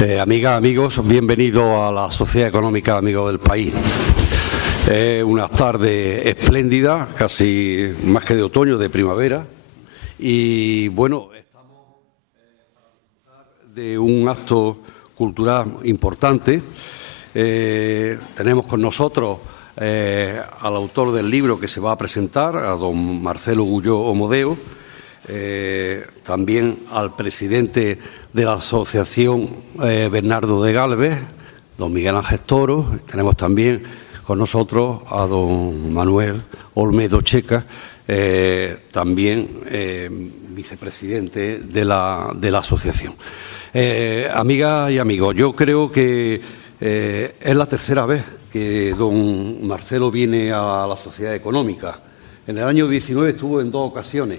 Amigas, amigos, bienvenidos a la Sociedad Económica de Amigos del País. Una tarde espléndida, casi más que de otoño, de primavera. Y bueno, estamos para disfrutar de un acto cultural importante. Tenemos con nosotros al autor del libro que se va a presentar, a don Marcelo Guyó Omodeo. También al presidente de la asociación Bernardo de Galvez, don Miguel Ángel Toro. Tenemos también con nosotros a don Manuel Olmedo Checa, también vicepresidente de la asociación. Amigas y amigos, yo creo que es la tercera vez que don Marcelo viene a la Sociedad Económica. En el año 19 estuvo en 2 ocasiones.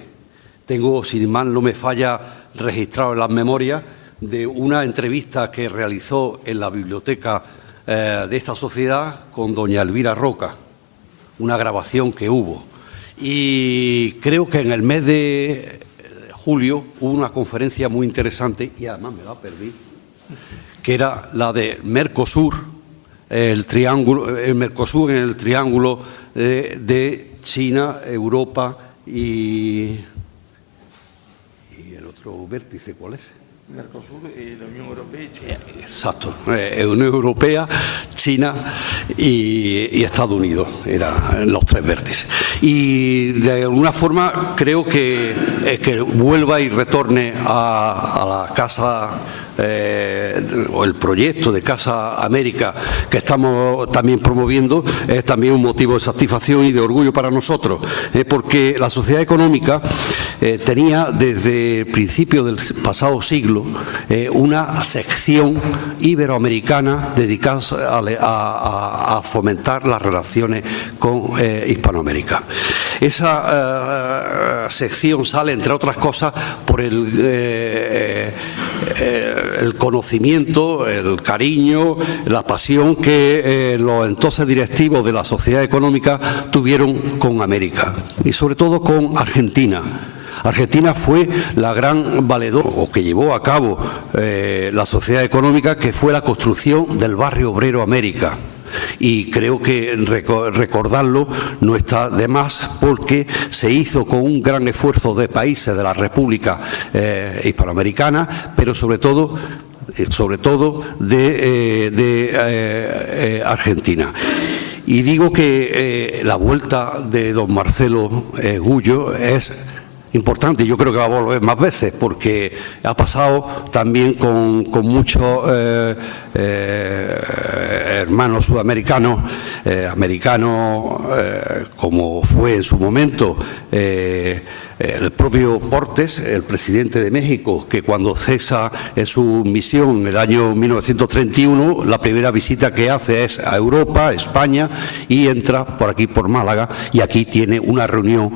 Tengo, si mal no me falla, registrado en las memorias de una entrevista que realizó en la biblioteca de esta sociedad con doña Elvira Roca, una grabación que hubo. Y creo que en el mes de julio hubo una conferencia muy interesante, y además me la perdí, que era la de Mercosur, el Mercosur en el triángulo de China, Europa y el otro vértice, ¿cuál es? Mercosur y la Unión Europea y China. Exacto, Unión Europea, China y Estados Unidos, eran los 3 vértices. Y de alguna forma creo que vuelva y retorne a la Casa o el proyecto de Casa América que estamos también promoviendo, es también un motivo de satisfacción y de orgullo para nosotros, porque la Sociedad Económica tenía desde principios del pasado siglo una sección iberoamericana dedicada a fomentar las relaciones con Hispanoamérica. Esa sección sale, entre otras cosas, por el conocimiento, el cariño, la pasión que los entonces directivos de la Sociedad Económica tuvieron con América y sobre todo con Argentina. Argentina fue la gran valedora, o que llevó a cabo la Sociedad Económica, que fue la construcción del barrio obrero América. Y creo que recordarlo no está de más, porque se hizo con un gran esfuerzo de países de la República Hispanoamericana, pero sobre todo de Argentina. Y digo que la vuelta de don Marcelo Guyó es importante. Yo creo que va a volver más veces, porque ha pasado también con muchos hermanos sudamericanos, como fue en su momento el propio Portes, el presidente de México, que cuando cesa en su misión en el año 1931, la primera visita que hace es a Europa, España, y entra por aquí, por Málaga, y aquí tiene una reunión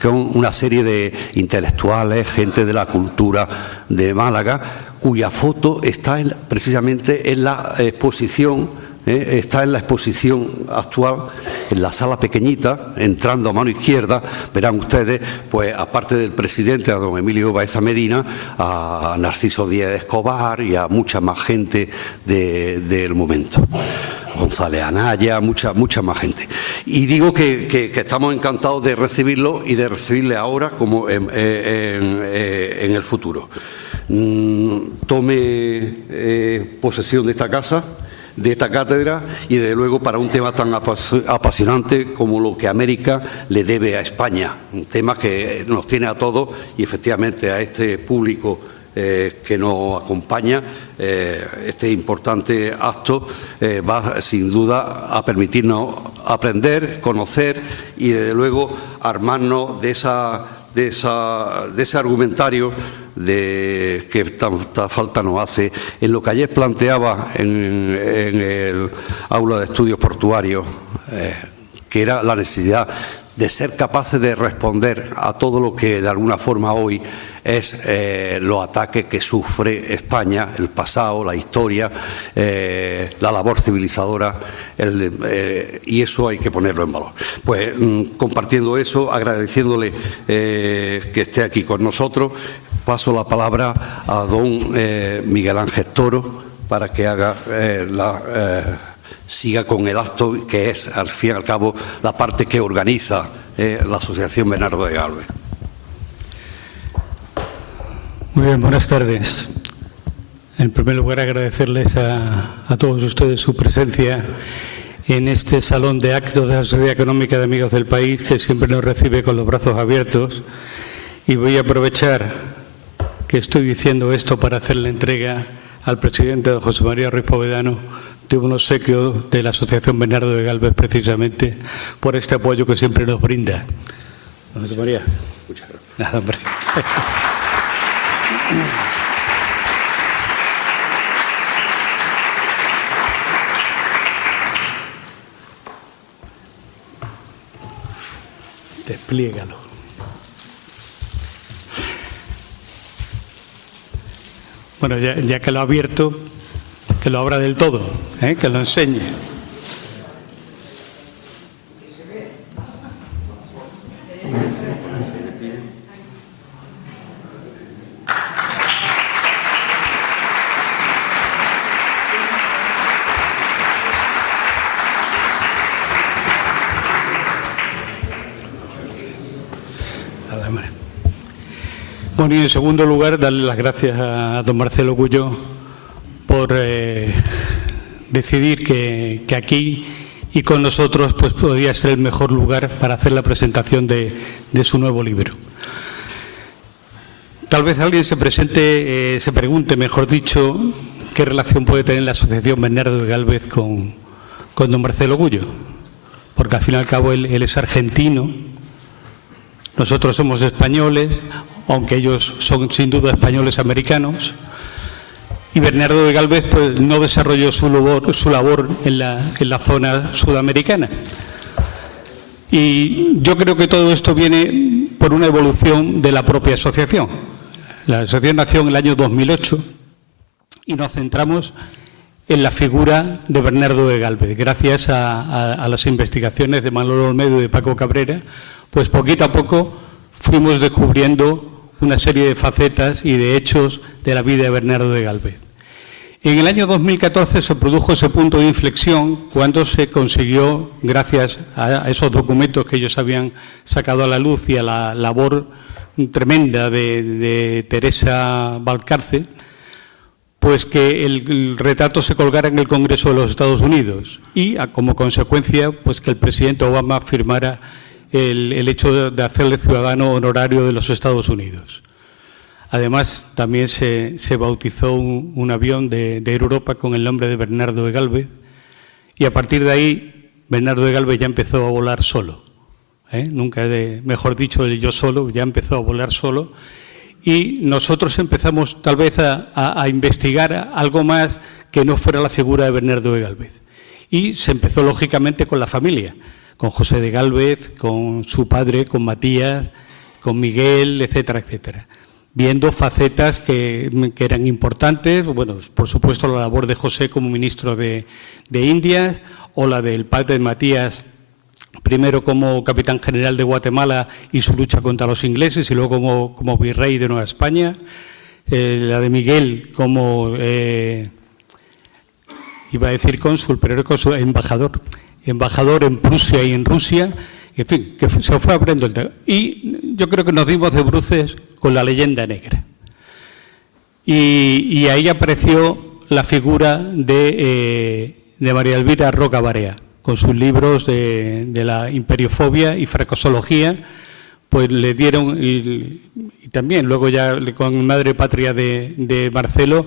con una serie de intelectuales, gente de la cultura de Málaga, cuya foto está precisamente en la exposición, está en la exposición actual, en la sala pequeñita, entrando a mano izquierda. Verán ustedes, pues aparte del presidente, a don Emilio Baeza Medina, a Narciso Díaz de Escobar y a mucha más gente del momento. González Anaya, mucha más gente. Y digo que estamos encantados de recibirlo y de recibirle ahora como en el futuro. Tome posesión de esta casa, de esta cátedra, y desde luego para un tema tan apasionante como lo que América le debe a España, un tema que nos tiene a todos y efectivamente a este público que nos acompaña. Este importante acto va sin duda a permitirnos aprender, conocer y desde luego armarnos de ese argumentario que tanta falta nos hace en lo que ayer planteaba en el aula de estudios portuarios, que era la necesidad de ser capaces de responder a todo lo que de alguna forma hoy es los ataques que sufre España, el pasado, la historia, la labor civilizadora, y eso hay que ponerlo en valor. Pues compartiendo eso, agradeciéndole que esté aquí con nosotros, paso la palabra a don Miguel Ángel Toro para que haga siga con el acto, que es, al fin y al cabo, la parte que organiza la Asociación Bernardo de Galvez. Muy bien, buenas tardes. En primer lugar, agradecerles a todos ustedes su presencia en este salón de actos de la Sociedad Económica de Amigos del País, que siempre nos recibe con los brazos abiertos. Y voy a aprovechar que estoy diciendo esto para hacer la entrega al presidente don José María Ruiz Povedano de un obsequio de la Asociación Bernardo de Galvez, precisamente por este apoyo que siempre nos brinda. Don José María. Muchas gracias. Nada, hombre. Despliégalo. Bueno, ya que lo ha abierto, que lo abra del todo, que lo enseñe. Bueno, y en segundo lugar, darle las gracias a don Marcelo Gullo por decidir que aquí y con nosotros pues podría ser el mejor lugar para hacer la presentación de su nuevo libro. Tal vez alguien se pregunte, mejor dicho, qué relación puede tener la Asociación Bernardo de Galvez con don Marcelo Gullo, porque al fin y al cabo él es argentino, nosotros somos españoles, aunque ellos son sin duda españoles americanos, y Bernardo de Galvez pues, no desarrolló su labor en la zona sudamericana. Y yo creo que todo esto viene por una evolución de la propia asociación. La asociación nació en el año 2008 y nos centramos en la figura de Bernardo de Galvez. Gracias a las investigaciones de Manolo Olmedo y de Paco Cabrera, pues poquito a poco fuimos descubriendo una serie de facetas y de hechos de la vida de Bernardo de Galvez. En el año 2014 se produjo ese punto de inflexión cuando se consiguió, gracias a esos documentos que ellos habían sacado a la luz y a la labor tremenda de Teresa Valcarce, pues que el retrato se colgara en el Congreso de los Estados Unidos y, como consecuencia, pues que el presidente Obama firmara el hecho de hacerle ciudadano honorario de los Estados Unidos. Además, también se bautizó un avión de Europa con el nombre de Bernardo de Galvez y a partir de ahí Bernardo de Galvez ya empezó a volar solo. Nunca, mejor dicho, el yo solo, ya empezó a volar solo y nosotros empezamos tal vez a investigar algo más que no fuera la figura de Bernardo de Galvez. Y se empezó lógicamente con la familia, con José de Galvez, con su padre, con Matías, con Miguel, etcétera, etcétera. Viendo facetas que eran importantes, bueno, por supuesto la labor de José como ministro de Indias o la del padre de Matías, primero como capitán general de Guatemala y su lucha contra los ingleses y luego como virrey de Nueva España, la de Miguel como, iba a decir cónsul, pero era cónsul, embajador en Prusia y en Rusia, en fin, que se fue abriendo el tema. Y yo creo que nos dimos de bruces con la leyenda negra. Y ahí apareció la figura de María Elvira Roca Barea, con sus libros de la imperiofobia y fracasología, pues le dieron, y también luego ya con Madre Patria de Marcelo,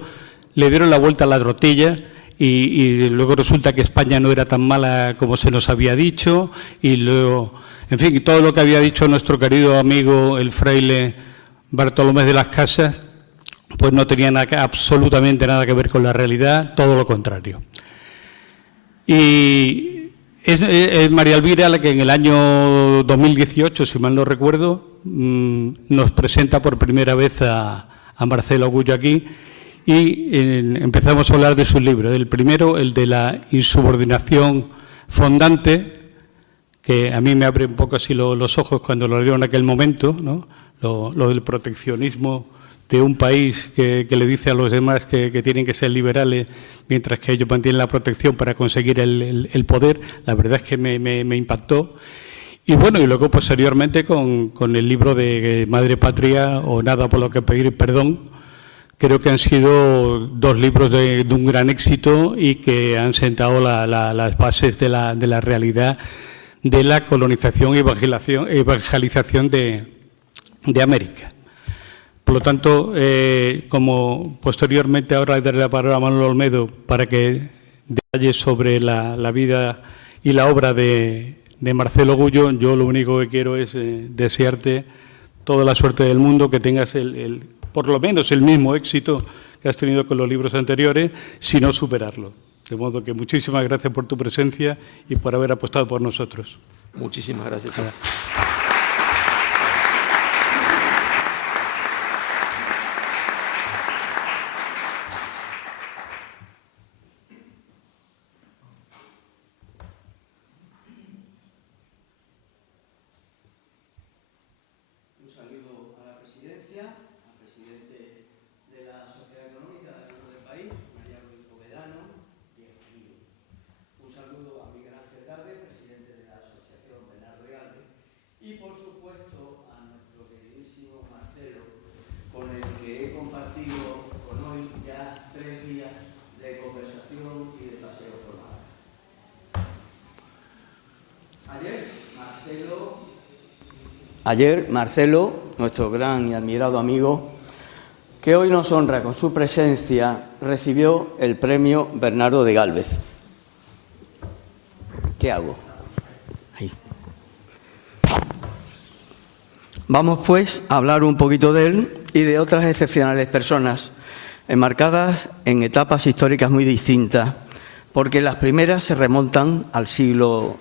le dieron la vuelta a la tortilla. Y luego resulta que España no era tan mala como se nos había dicho y luego, en fin, todo lo que había dicho nuestro querido amigo el fraile Bartolomé de las Casas, pues no tenía absolutamente nada que ver con la realidad, todo lo contrario. Y es María Elvira la que en el año 2018, si mal no recuerdo, nos presenta por primera vez a Marcelo Gullo aquí. Y empezamos a hablar de sus libros. El primero, el de la insubordinación fondante, que a mí me abre un poco así los ojos cuando lo leo en aquel momento, ¿no? Lo del proteccionismo de un país que le dice a los demás que tienen que ser liberales mientras que ellos mantienen la protección para conseguir el poder, la verdad es que me impactó. Y bueno, y luego posteriormente con el libro de Madre Patria o Nada por lo que pedir perdón, creo que han sido dos libros de un gran éxito y que han sentado las bases de la realidad de la colonización y evangelización de América. Por lo tanto, como posteriormente ahora le daré la palabra a Manuel Olmedo para que detalle sobre la vida y la obra de Marcelo Gullo, yo lo único que quiero es desearte toda la suerte del mundo, que tengas por lo menos el mismo éxito que has tenido con los libros anteriores, si no superarlo. De modo que muchísimas gracias por tu presencia y por haber apostado por nosotros. Muchísimas gracias. Un saludo a la presidencia, al presidente de la Sociedad Económica del Sur del País, María Luis Povedano, bienvenido. Un saludo a Miguel Ángel Galvez, presidente de la Asociación Bernardo Galvez, y por supuesto a nuestro queridísimo Marcelo, con el que he compartido con hoy ya 3 días de conversación y de paseo por Málaga. Ayer Marcelo, nuestro gran y admirado amigo, que hoy nos honra con su presencia, recibió el premio Bernardo de Gálvez. ¿Qué hago? Ahí. Vamos pues a hablar un poquito de él y de otras excepcionales personas, enmarcadas en etapas históricas muy distintas, porque las primeras se remontan al siglo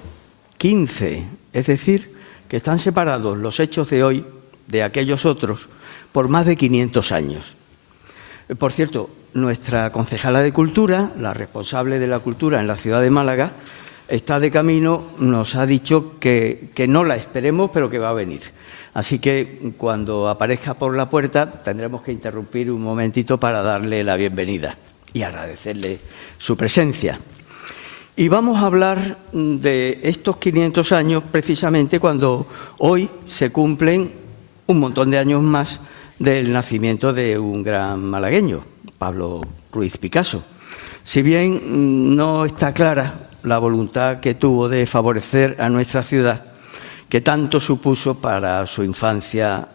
XV, es decir, que están separados los hechos de hoy de aquellos otros por más de 500 años. Por cierto, nuestra concejala de Cultura, la responsable de la cultura en la ciudad de Málaga, está de camino, nos ha dicho que no la esperemos, pero que va a venir. Así que cuando aparezca por la puerta tendremos que interrumpir un momentito para darle la bienvenida y agradecerle su presencia. Y vamos a hablar de estos 500 años precisamente cuando hoy se cumplen un montón de años más del nacimiento de un gran malagueño, Pablo Ruiz Picasso. Si bien no está clara la voluntad que tuvo de favorecer a nuestra ciudad, que tanto supuso para su infancia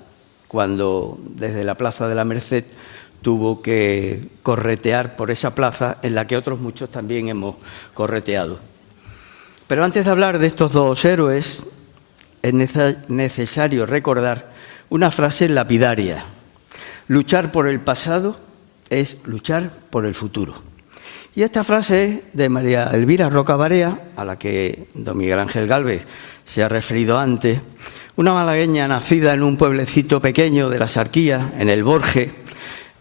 cuando desde la Plaza de la Merced tuvo que corretear por esa plaza en la que otros muchos también hemos correteado. Pero antes de hablar de estos dos héroes, es necesario recordar una frase lapidaria: luchar por el pasado es luchar por el futuro. Y esta frase es de María Elvira Roca Barea, a la que don Miguel Ángel Galvez se ha referido antes, una malagueña nacida en un pueblecito pequeño de la Sarquía, en el Borje,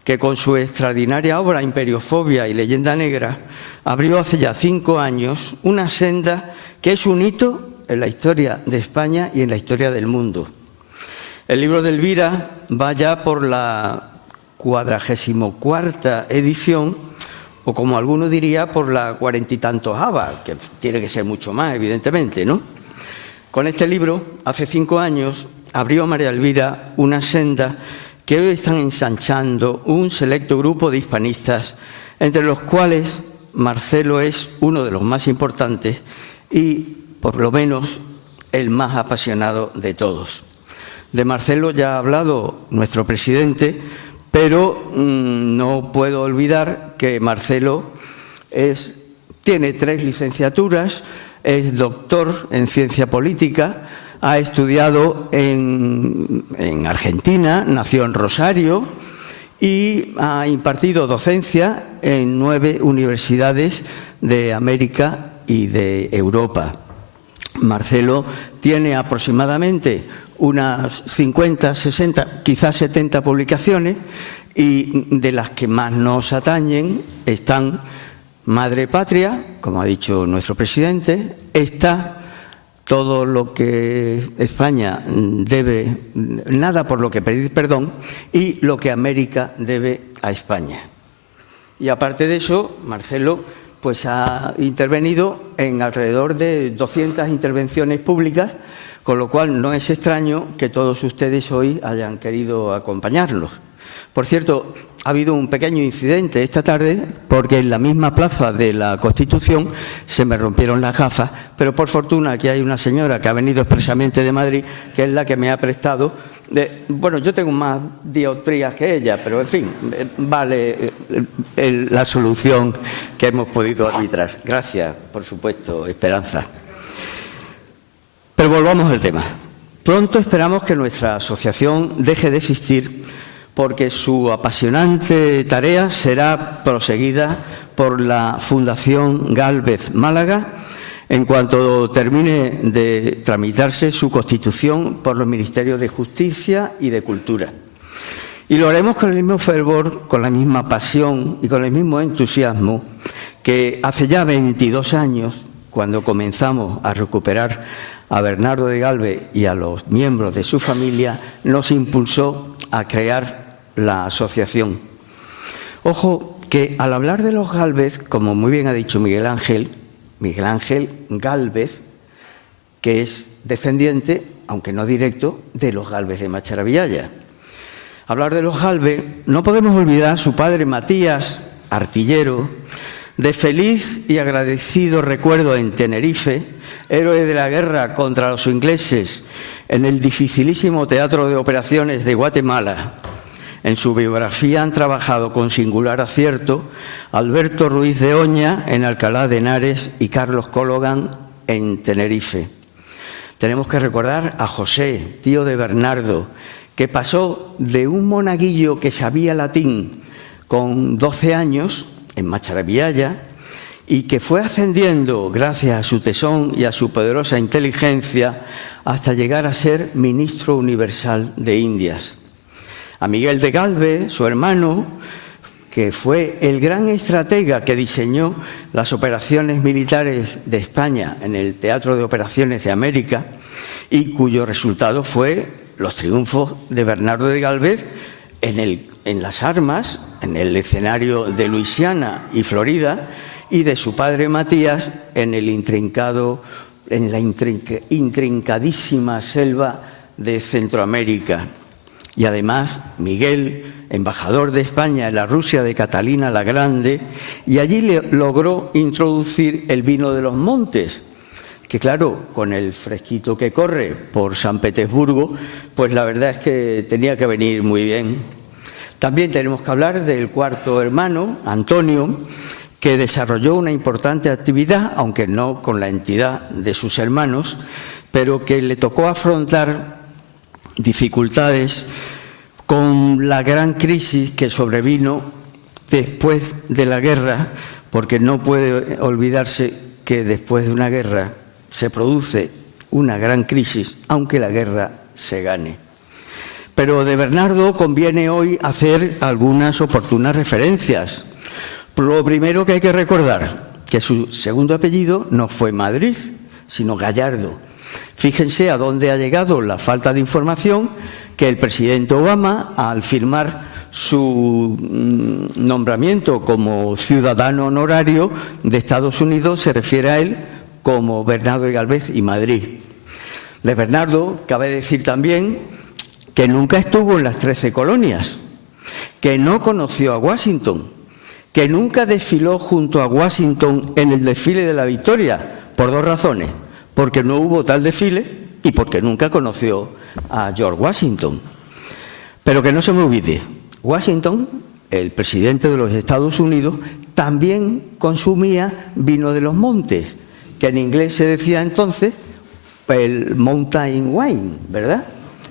que con su extraordinaria obra Imperiofobia y Leyenda Negra abrió hace ya 5 años una senda que es un hito en la historia de España y en la historia del mundo. El libro de Elvira va ya por la 44ª edición, o como alguno diría, por la 40 y tantos-ava, que tiene que ser mucho más, evidentemente, ¿no? Con este libro, hace 5 años, abrió María Elvira una senda que hoy están ensanchando un selecto grupo de hispanistas, entre los cuales Marcelo es uno de los más importantes y, por lo menos, el más apasionado de todos. De Marcelo ya ha hablado nuestro presidente, pero no puedo olvidar que Marcelo tiene 3 licenciaturas, es doctor en ciencia política, ha estudiado en Argentina, nació en Rosario y ha impartido docencia en 9 universidades de América y de Europa. Marcelo tiene aproximadamente unas 50, 60, quizás 70 publicaciones, y de las que más nos atañen están Madre Patria, como ha dicho nuestro presidente, está todo lo que España debe, nada por lo que pedir perdón, y lo que América debe a España. Y aparte de eso, Marcelo pues ha intervenido en alrededor de 200 intervenciones públicas, con lo cual no es extraño que todos ustedes hoy hayan querido acompañarnos. Por cierto, ha habido un pequeño incidente esta tarde porque en la misma plaza de la Constitución se me rompieron las gafas, pero por fortuna aquí hay una señora que ha venido expresamente de Madrid, que es la que me ha prestado. Bueno, yo tengo más dioptrías que ella, pero en fin, vale la solución que hemos podido arbitrar. Gracias, por supuesto, Esperanza. Pero volvamos al tema. Pronto esperamos que nuestra asociación deje de existir, porque su apasionante tarea será proseguida por la Fundación Gálvez Málaga en cuanto termine de tramitarse su constitución por los Ministerios de Justicia y de Cultura. Y lo haremos con el mismo fervor, con la misma pasión y con el mismo entusiasmo que hace ya 22 años, cuando comenzamos a recuperar a Bernardo de Gálvez y a los miembros de su familia, nos impulsó a crear la asociación. Ojo, que al hablar de los Gálvez, como muy bien ha dicho Miguel Ángel Gálvez, que es descendiente, aunque no directo, de los Gálvez de Macharabiaya. Hablar de los Gálvez, no podemos olvidar a su padre Matías, artillero, de feliz y agradecido recuerdo en Tenerife, héroe de la guerra contra los ingleses en el dificilísimo Teatro de Operaciones de Guatemala. En su biografía han trabajado con singular acierto Alberto Ruiz de Oña en Alcalá de Henares y Carlos Cologan en Tenerife. Tenemos que recordar a José, tío de Bernardo, que pasó de un monaguillo que sabía latín con 12 años en Macharabiaya y que fue ascendiendo gracias a su tesón y a su poderosa inteligencia hasta llegar a ser ministro universal de Indias. A Miguel de Gálvez, su hermano, que fue el gran estratega que diseñó las operaciones militares de España en el Teatro de Operaciones de América y cuyo resultado fue los triunfos de Bernardo de Gálvez en las armas, en el escenario de Luisiana y Florida, y de su padre Matías en la intrincadísima selva de Centroamérica. Y además Miguel, embajador de España en la Rusia de Catalina la Grande, y allí logró introducir el vino de los montes, que claro, con el fresquito que corre por San Petersburgo, pues la verdad es que tenía que venir muy bien. También tenemos que hablar del cuarto hermano, Antonio, que desarrolló una importante actividad, aunque no con la entidad de sus hermanos, pero que le tocó afrontar dificultades con la gran crisis que sobrevino después de la guerra, porque no puede olvidarse que después de una guerra se produce una gran crisis, aunque la guerra se gane. Pero de Bernardo conviene hoy hacer algunas oportunas referencias. Lo primero que hay que recordar, que su segundo apellido no fue Madrid, sino Gallardo. Fíjense a dónde ha llegado la falta de información, que el presidente Obama, al firmar su nombramiento como ciudadano honorario de Estados Unidos, se refiere a él como Bernardo de Gálvez y Madrid. De Bernardo cabe decir también que nunca estuvo en las 13 colonias, que no conoció a Washington, que nunca desfiló junto a Washington en el desfile de la Victoria, por dos razones: porque no hubo tal desfile y porque nunca conoció a George Washington. Pero que no se me olvide, Washington, el presidente de los Estados Unidos, también consumía vino de los montes, que en inglés se decía entonces el mountain wine, ¿verdad?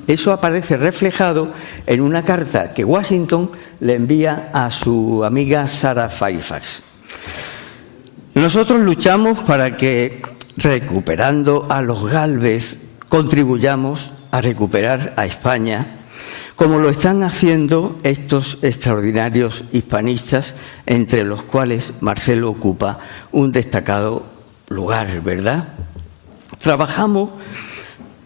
Eso aparece reflejado en una carta que Washington le envía a su amiga Sarah Fairfax. Nosotros luchamos para que, recuperando a los Gálvez, contribuyamos a recuperar a España, como lo están haciendo estos extraordinarios hispanistas, entre los cuales Marcelo ocupa un destacado lugar, ¿verdad? Trabajamos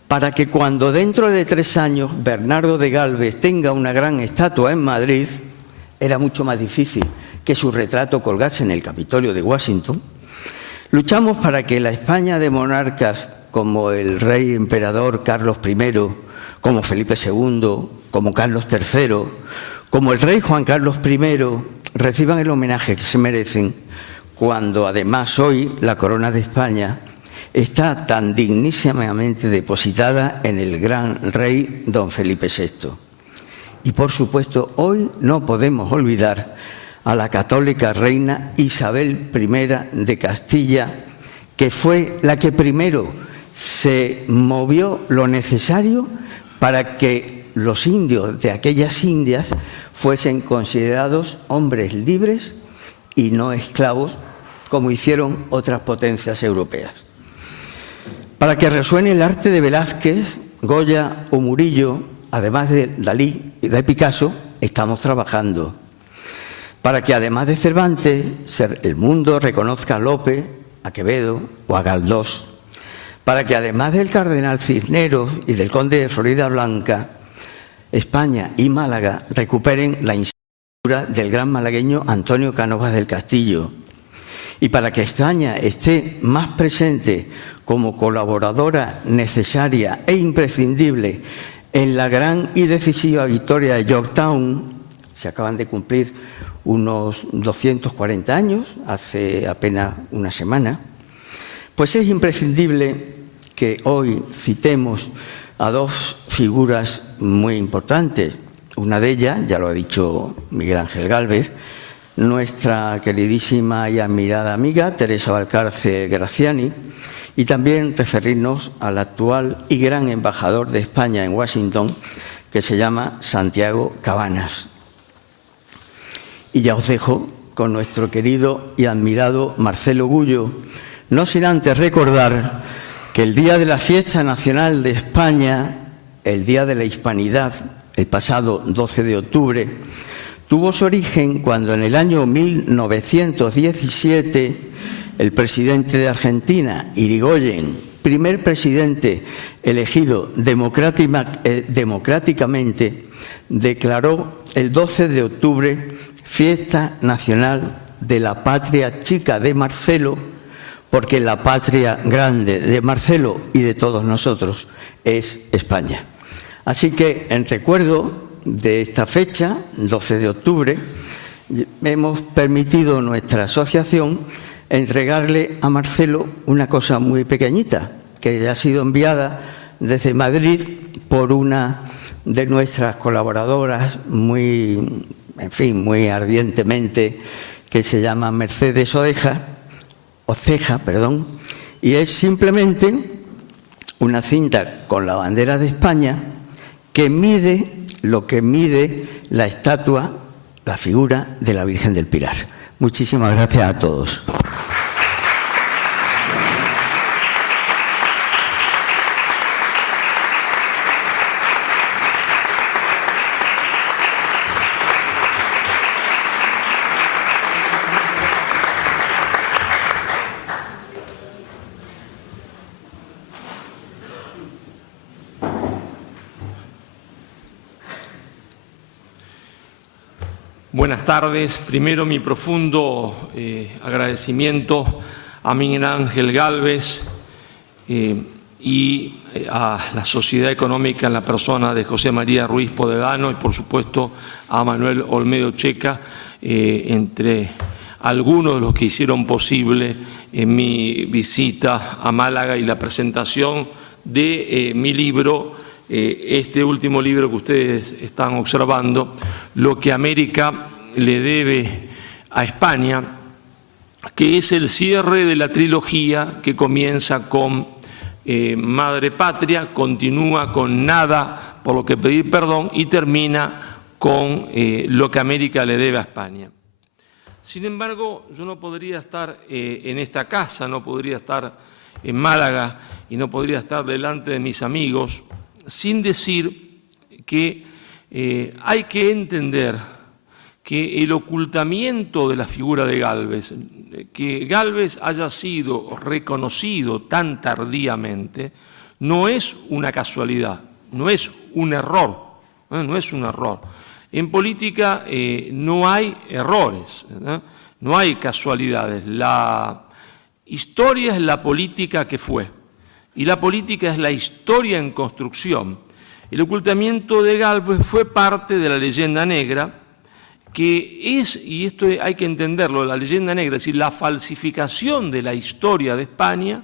para que cuando dentro de 3 años Bernardo de Gálvez tenga una gran estatua en Madrid, era mucho más difícil que su retrato colgase en el Capitolio de Washington. Luchamos para que la España de monarcas como el rey emperador Carlos I, como Felipe II, como Carlos III, como el rey Juan Carlos I, reciban el homenaje que se merecen, cuando además hoy la corona de España está tan dignísimamente depositada en el gran rey don Felipe VI. Y por supuesto, hoy no podemos olvidar a la católica reina Isabel I de Castilla, que fue la que primero se movió lo necesario para que los indios de aquellas Indias fuesen considerados hombres libres y no esclavos, como hicieron otras potencias europeas. Para que resuene el arte de Velázquez, Goya o Murillo, además de Dalí y de Picasso, estamos trabajando. Para que además de Cervantes, el mundo reconozca a Lope, a Quevedo o a Galdós. Para que además del cardenal Cisneros y del conde de Floridablanca, España y Málaga recuperen la insignia del gran malagueño Antonio Cánovas del Castillo. Y para que España esté más presente como colaboradora necesaria e imprescindible en la gran y decisiva victoria de Yorktown, se acaban de cumplir unos 240 años, hace apenas una semana, pues es imprescindible que hoy citemos a 2 figuras muy importantes. Una de ellas, ya lo ha dicho Miguel Ángel Gálvez, nuestra queridísima y admirada amiga Teresa Valcárcel Graziani, y también referirnos al actual y gran embajador de España en Washington, que se llama Santiago Cabanas. Y ya os dejo con nuestro querido y admirado Marcelo Gullo, no sin antes recordar que el día de la fiesta nacional de España, el Día de la Hispanidad, el pasado 12 de octubre, tuvo su origen cuando en el año 1917 el presidente de Argentina, Irigoyen, primer presidente elegido democráticamente, declaró el 12 de octubre fiesta nacional de la patria chica de Marcelo, porque la patria grande de Marcelo y de todos nosotros es España. Así que, en recuerdo de esta fecha, 12 de octubre, hemos permitido nuestra asociación entregarle a Marcelo una cosa muy pequeñita, que ha sido enviada desde Madrid por una de nuestras colaboradoras muy ardientemente, que se llama Mercedes Oceja, y es simplemente una cinta con la bandera de España que mide lo que mide la estatua, la figura de la Virgen del Pilar. Muchísimas gracias a todos. Buenas tardes. Primero, mi profundo agradecimiento a Miguel Ángel Gálvez y a la Sociedad Económica en la persona de José María Ruiz Podegano y, por supuesto, a Manuel Olmedo Checa, entre algunos de los que hicieron posible mi visita a Málaga y la presentación de mi libro, este último libro que ustedes están observando, Lo que América le debe a España, que es el cierre de la trilogía que comienza con Madre Patria, continúa con Nada por lo que pedir perdón y termina con Lo que América le debe a España. Sin embargo, yo no podría estar en esta casa, no podría estar en Málaga y no podría estar delante de mis amigos sin decir que hay que entender que el ocultamiento de la figura de Gálvez, que Gálvez haya sido reconocido tan tardíamente, no es una casualidad, no es un error, no es un error. En política no hay errores, no hay casualidades. La historia es la política que fue, y la política es la historia en construcción. El ocultamiento de Gálvez fue parte de la leyenda negra, que es, y esto hay que entenderlo, la leyenda negra, es decir, la falsificación de la historia de España,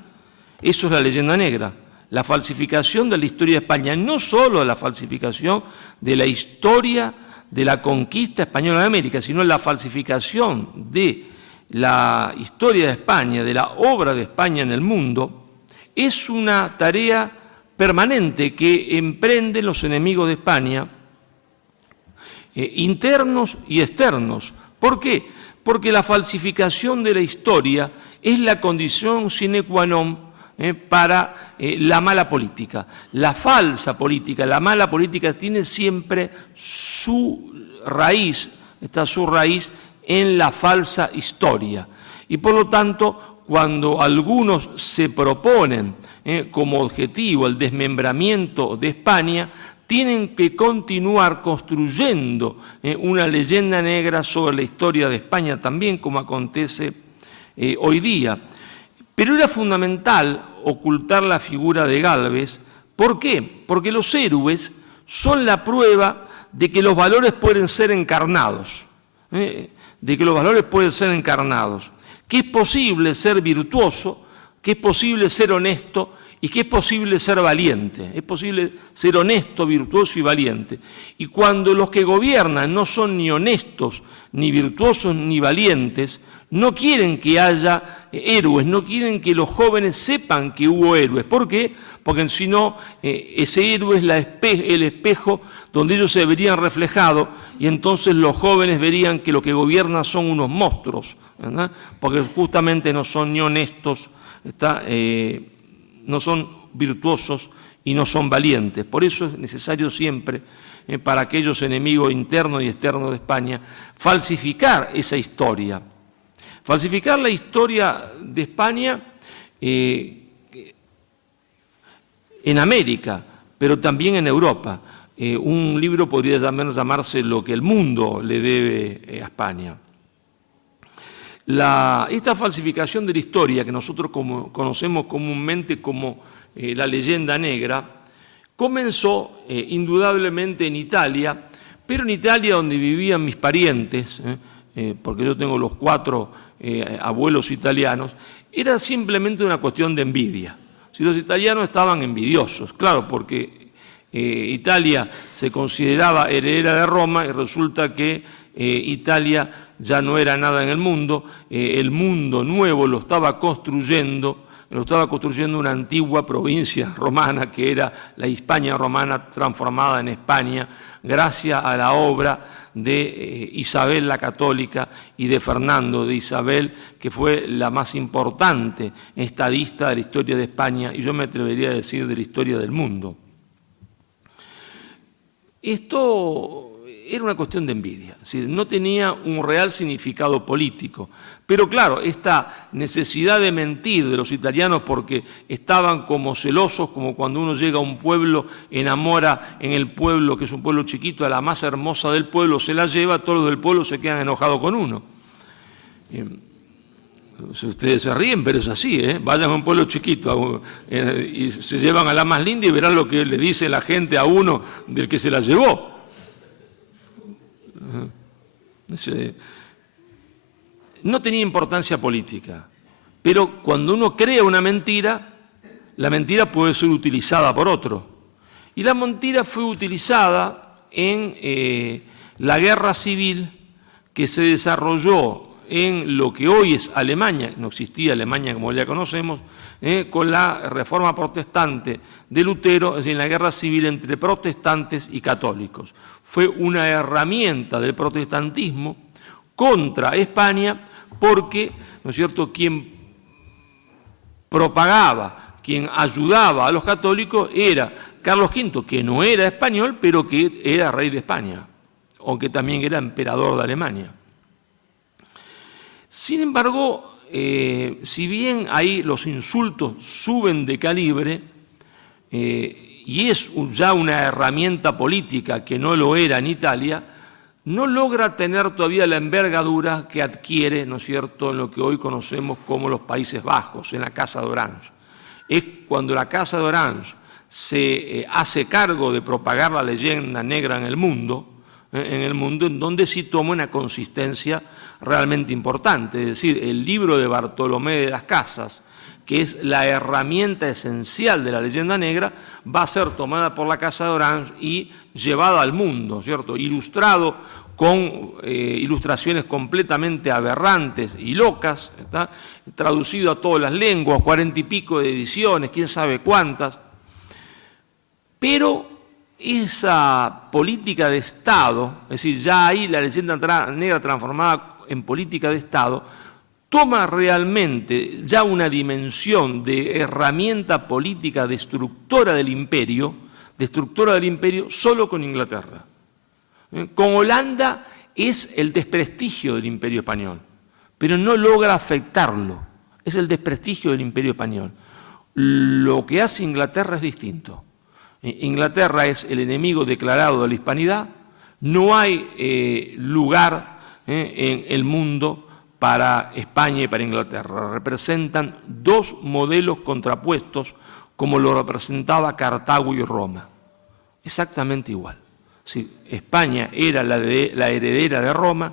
eso es la leyenda negra. La falsificación de la historia de España, no solo la falsificación de la historia de la conquista española de América, sino la falsificación de la historia de España, de la obra de España en el mundo, es una tarea permanente que emprenden los enemigos de España, internos y externos. ¿Por qué? Porque la falsificación de la historia es la condición sine qua non para la mala política. La falsa política, la mala política tiene siempre su raíz, está su raíz en la falsa historia. Y por lo tanto, cuando algunos se proponen como objetivo el desmembramiento de España, tienen que continuar construyendo una leyenda negra sobre la historia de España también, como acontece hoy día. Pero era fundamental ocultar la figura de Gálvez. ¿Por qué? Porque los héroes son la prueba de que los valores pueden ser encarnados, que es posible ser virtuoso, que es posible ser honesto y que es posible ser valiente. Es posible ser honesto, virtuoso y valiente. Y cuando los que gobiernan no son ni honestos, ni virtuosos, ni valientes, no quieren que haya héroes, no quieren que los jóvenes sepan que hubo héroes. ¿Por qué? Porque si no, ese héroe es el espejo donde ellos se verían reflejados, y entonces los jóvenes verían que lo que gobiernan son unos monstruos, ¿verdad? Porque justamente no son ni honestos, no son virtuosos y no son valientes. Por eso es necesario siempre, para aquellos enemigos internos y externos de España, falsificar esa historia. Falsificar la historia de España en América, pero también en Europa. Un libro podría llamarse Lo que el mundo le debe a España. Esta falsificación de la historia, que nosotros conocemos comúnmente como la leyenda negra, comenzó indudablemente en Italia, pero en Italia donde vivían mis parientes, porque yo tengo los 4 abuelos italianos, era simplemente una cuestión de envidia. Si los italianos estaban envidiosos, claro, porque Italia se consideraba heredera de Roma y resulta que Italia ya no era nada en el mundo nuevo lo estaba construyendo una antigua provincia romana que era la Hispania romana transformada en España gracias a la obra de Isabel la Católica y de Fernando de Isabel, que fue la más importante estadista de la historia de España y yo me atrevería a decir de la historia del mundo. Esto era una cuestión de envidia, es decir, no tenía un real significado político. Pero claro, esta necesidad de mentir de los italianos porque estaban como celosos, como cuando uno llega a un pueblo, enamora en el pueblo, que es un pueblo chiquito, a la más hermosa del pueblo, se la lleva, todos los del pueblo se quedan enojados con uno. Ustedes se ríen, pero es así, vayan a un pueblo chiquito y se llevan a la más linda y verán lo que le dice la gente a uno del que se la llevó. No tenía importancia política, pero cuando uno crea una mentira, la mentira puede ser utilizada por otro. Y la mentira fue utilizada en la guerra civil que se desarrolló en lo que hoy es Alemania, no existía Alemania como ya conocemos, con la reforma protestante de Lutero, es decir, en la guerra civil entre protestantes y católicos. Fue una herramienta del protestantismo contra España porque, ¿no es cierto?, quien propagaba, quien ayudaba a los católicos era Carlos V, que no era español, pero que era rey de España. aunque también era emperador de Alemania. Sin embargo, si bien ahí los insultos suben de calibre, y es ya una herramienta política que no lo era en Italia, no logra tener todavía la envergadura que adquiere, ¿no es cierto?, en lo que hoy conocemos como los Países Bajos, en la Casa de Orange. Es cuando la Casa de Orange se hace cargo de propagar la leyenda negra en el mundo en donde sí toma una consistencia realmente importante. Es decir, el libro de Bartolomé de las Casas, que es la herramienta esencial de la leyenda negra, va a ser tomada por la Casa de Orange y llevada al mundo, ¿cierto?, ilustrado con ilustraciones completamente aberrantes y locas, ¿está?, traducido a todas las lenguas, 40 y pico de ediciones, quién sabe cuántas. Pero esa política de Estado, es decir, ya ahí la leyenda negra transformada en política de Estado, toma realmente ya una dimensión de herramienta política destructora del imperio solo con Inglaterra. Con Holanda es el desprestigio del imperio español, pero no logra afectarlo, es el desprestigio del imperio español. Lo que hace Inglaterra es distinto. Inglaterra es el enemigo declarado de la hispanidad, no hay lugar en el mundo para España y para Inglaterra. Representan dos modelos contrapuestos como lo representaba Cartago y Roma. Exactamente igual. Sí, España era la heredera de Roma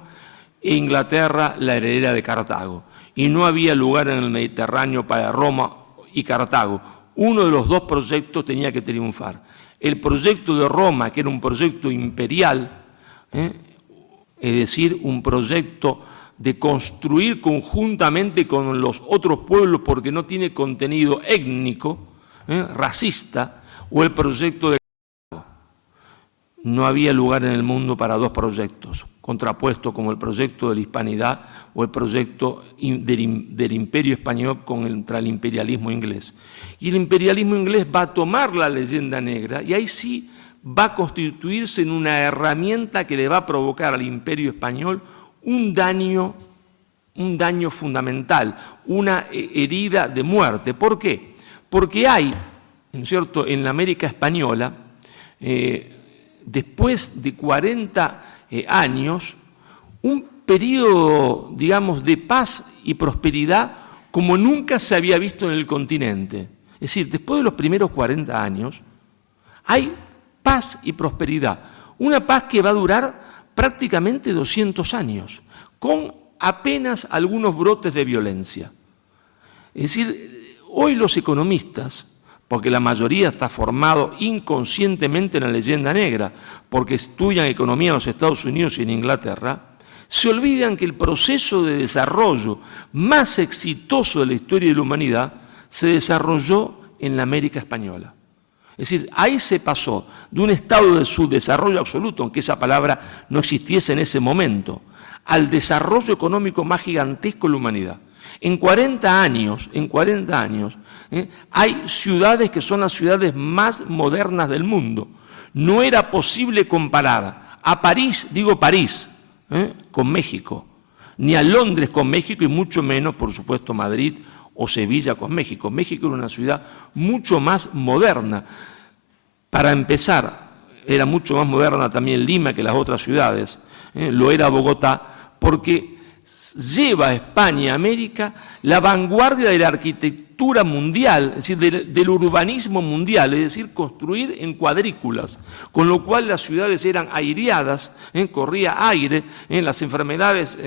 e Inglaterra la heredera de Cartago. Y no había lugar en el Mediterráneo para Roma y Cartago. Uno de los dos proyectos tenía que triunfar. El proyecto de Roma, que era un proyecto imperial, es decir, un proyecto de construir conjuntamente con los otros pueblos porque no tiene contenido étnico, racista, o el proyecto de Cartago. No había lugar en el mundo para dos proyectos contrapuestos como el proyecto de la hispanidad o el proyecto del imperio español contra el imperialismo inglés. Y el imperialismo inglés va a tomar la leyenda negra y ahí sí va a constituirse en una herramienta que le va a provocar al imperio español un daño fundamental, una herida de muerte. ¿Por qué? Porque hay, ¿no es cierto?, en la América española, después de 40 años, un periodo, digamos, de paz y prosperidad como nunca se había visto en el continente. Es decir, después de los primeros 40 años, hay paz y prosperidad. Una paz que va a durar prácticamente 200 años, con apenas algunos brotes de violencia. Es decir, hoy los economistas, porque la mayoría está formado inconscientemente en la leyenda negra, porque estudian economía en los Estados Unidos y en Inglaterra, se olvidan que el proceso de desarrollo más exitoso de la historia de la humanidad se desarrolló en la América española. Es decir, ahí se pasó de un estado de subdesarrollo absoluto, aunque esa palabra no existiese en ese momento, al desarrollo económico más gigantesco de la humanidad. En 40 años, hay ciudades que son las ciudades más modernas del mundo. No era posible comparar a París, con México, ni a Londres con México y mucho menos, por supuesto, Madrid o Sevilla con México. México era una ciudad mucho más moderna. Para empezar, era mucho más moderna también Lima que las otras ciudades, lo era Bogotá, porque lleva a España, a América, la vanguardia de la arquitectura mundial, es decir, del urbanismo mundial, es decir, construir en cuadrículas, con lo cual las ciudades eran aireadas, corría aire, las enfermedades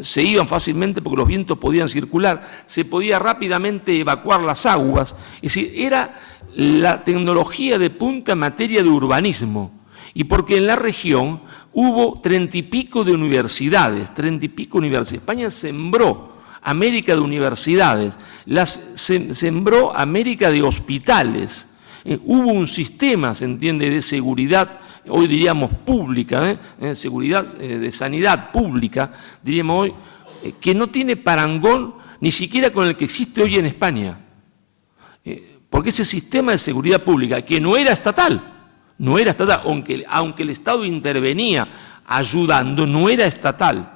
se iban fácilmente porque los vientos podían circular, se podía rápidamente evacuar las aguas, es decir, era la tecnología de punta en materia de urbanismo, y porque en la región hubo 30 y pico de universidades. España sembró América de universidades, sembró América de hospitales. Hubo un sistema, se entiende, de seguridad, hoy diríamos pública, seguridad de sanidad pública, diríamos hoy, que no tiene parangón ni siquiera con el que existe hoy en España. Porque ese sistema de seguridad pública, que no era estatal, aunque el Estado intervenía ayudando, no era estatal.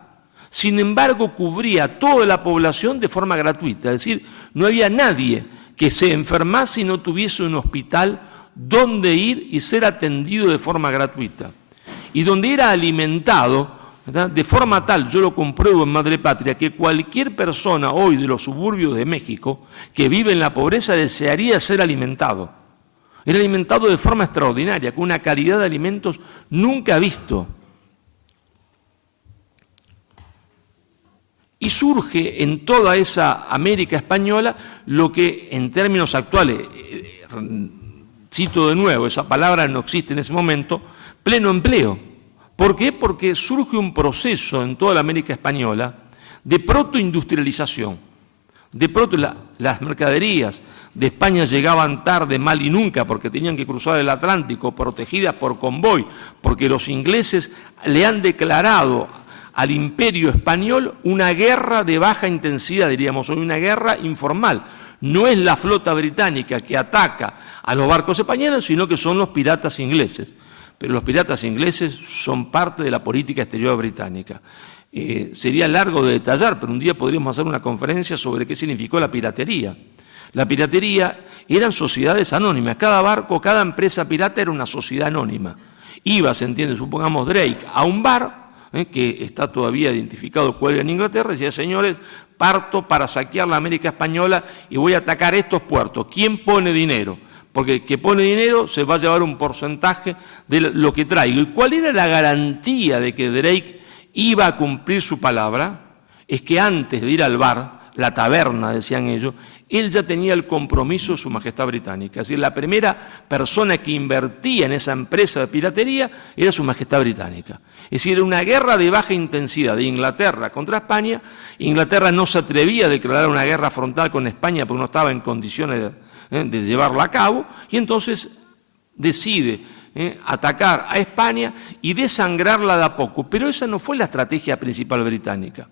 Sin embargo, cubría a toda la población de forma gratuita, es decir, no había nadie que se enfermase y no tuviese un hospital donde ir y ser atendido de forma gratuita. Y donde era alimentado, ¿verdad?, de forma tal, yo lo compruebo en Madre Patria, que cualquier persona hoy de los suburbios de México que vive en la pobreza desearía ser alimentado. Era alimentado de forma extraordinaria, con una calidad de alimentos nunca visto. Y surge en toda esa América española lo que en términos actuales, cito de nuevo, esa palabra no existe en ese momento, pleno empleo. ¿Por qué? Porque surge un proceso en toda la América española de protoindustrialización. De pronto las mercaderías de España llegaban tarde, mal y nunca, porque tenían que cruzar el Atlántico protegidas por convoy, porque los ingleses le han declarado al imperio español una guerra de baja intensidad, diríamos hoy, una guerra informal. No es la flota británica que ataca a los barcos españoles, sino que son los piratas ingleses. Pero los piratas ingleses son parte de la política exterior británica. Sería largo de detallar, pero un día podríamos hacer una conferencia sobre qué significó la piratería. La piratería eran sociedades anónimas. Cada barco, cada empresa pirata era una sociedad anónima. Iba, se entiende, supongamos Drake, a un bar, que está todavía identificado cuál era en Inglaterra, y decía, señores, parto para saquear la América española y voy a atacar estos puertos. ¿Quién pone dinero? Porque el que pone dinero se va a llevar un porcentaje de lo que traigo. ¿Y cuál era la garantía de que Drake iba a cumplir su palabra? Es que antes de ir al bar, la taberna, decían ellos, él ya tenía el compromiso de Su Majestad Británica. Es decir, la primera persona que invertía en esa empresa de piratería era Su Majestad Británica. Es decir, era una guerra de baja intensidad de Inglaterra contra España. Inglaterra no se atrevía a declarar una guerra frontal con España porque no estaba en condiciones de llevarla a cabo, y entonces decide atacar a España y desangrarla de a poco. Pero esa no fue la estrategia principal británica.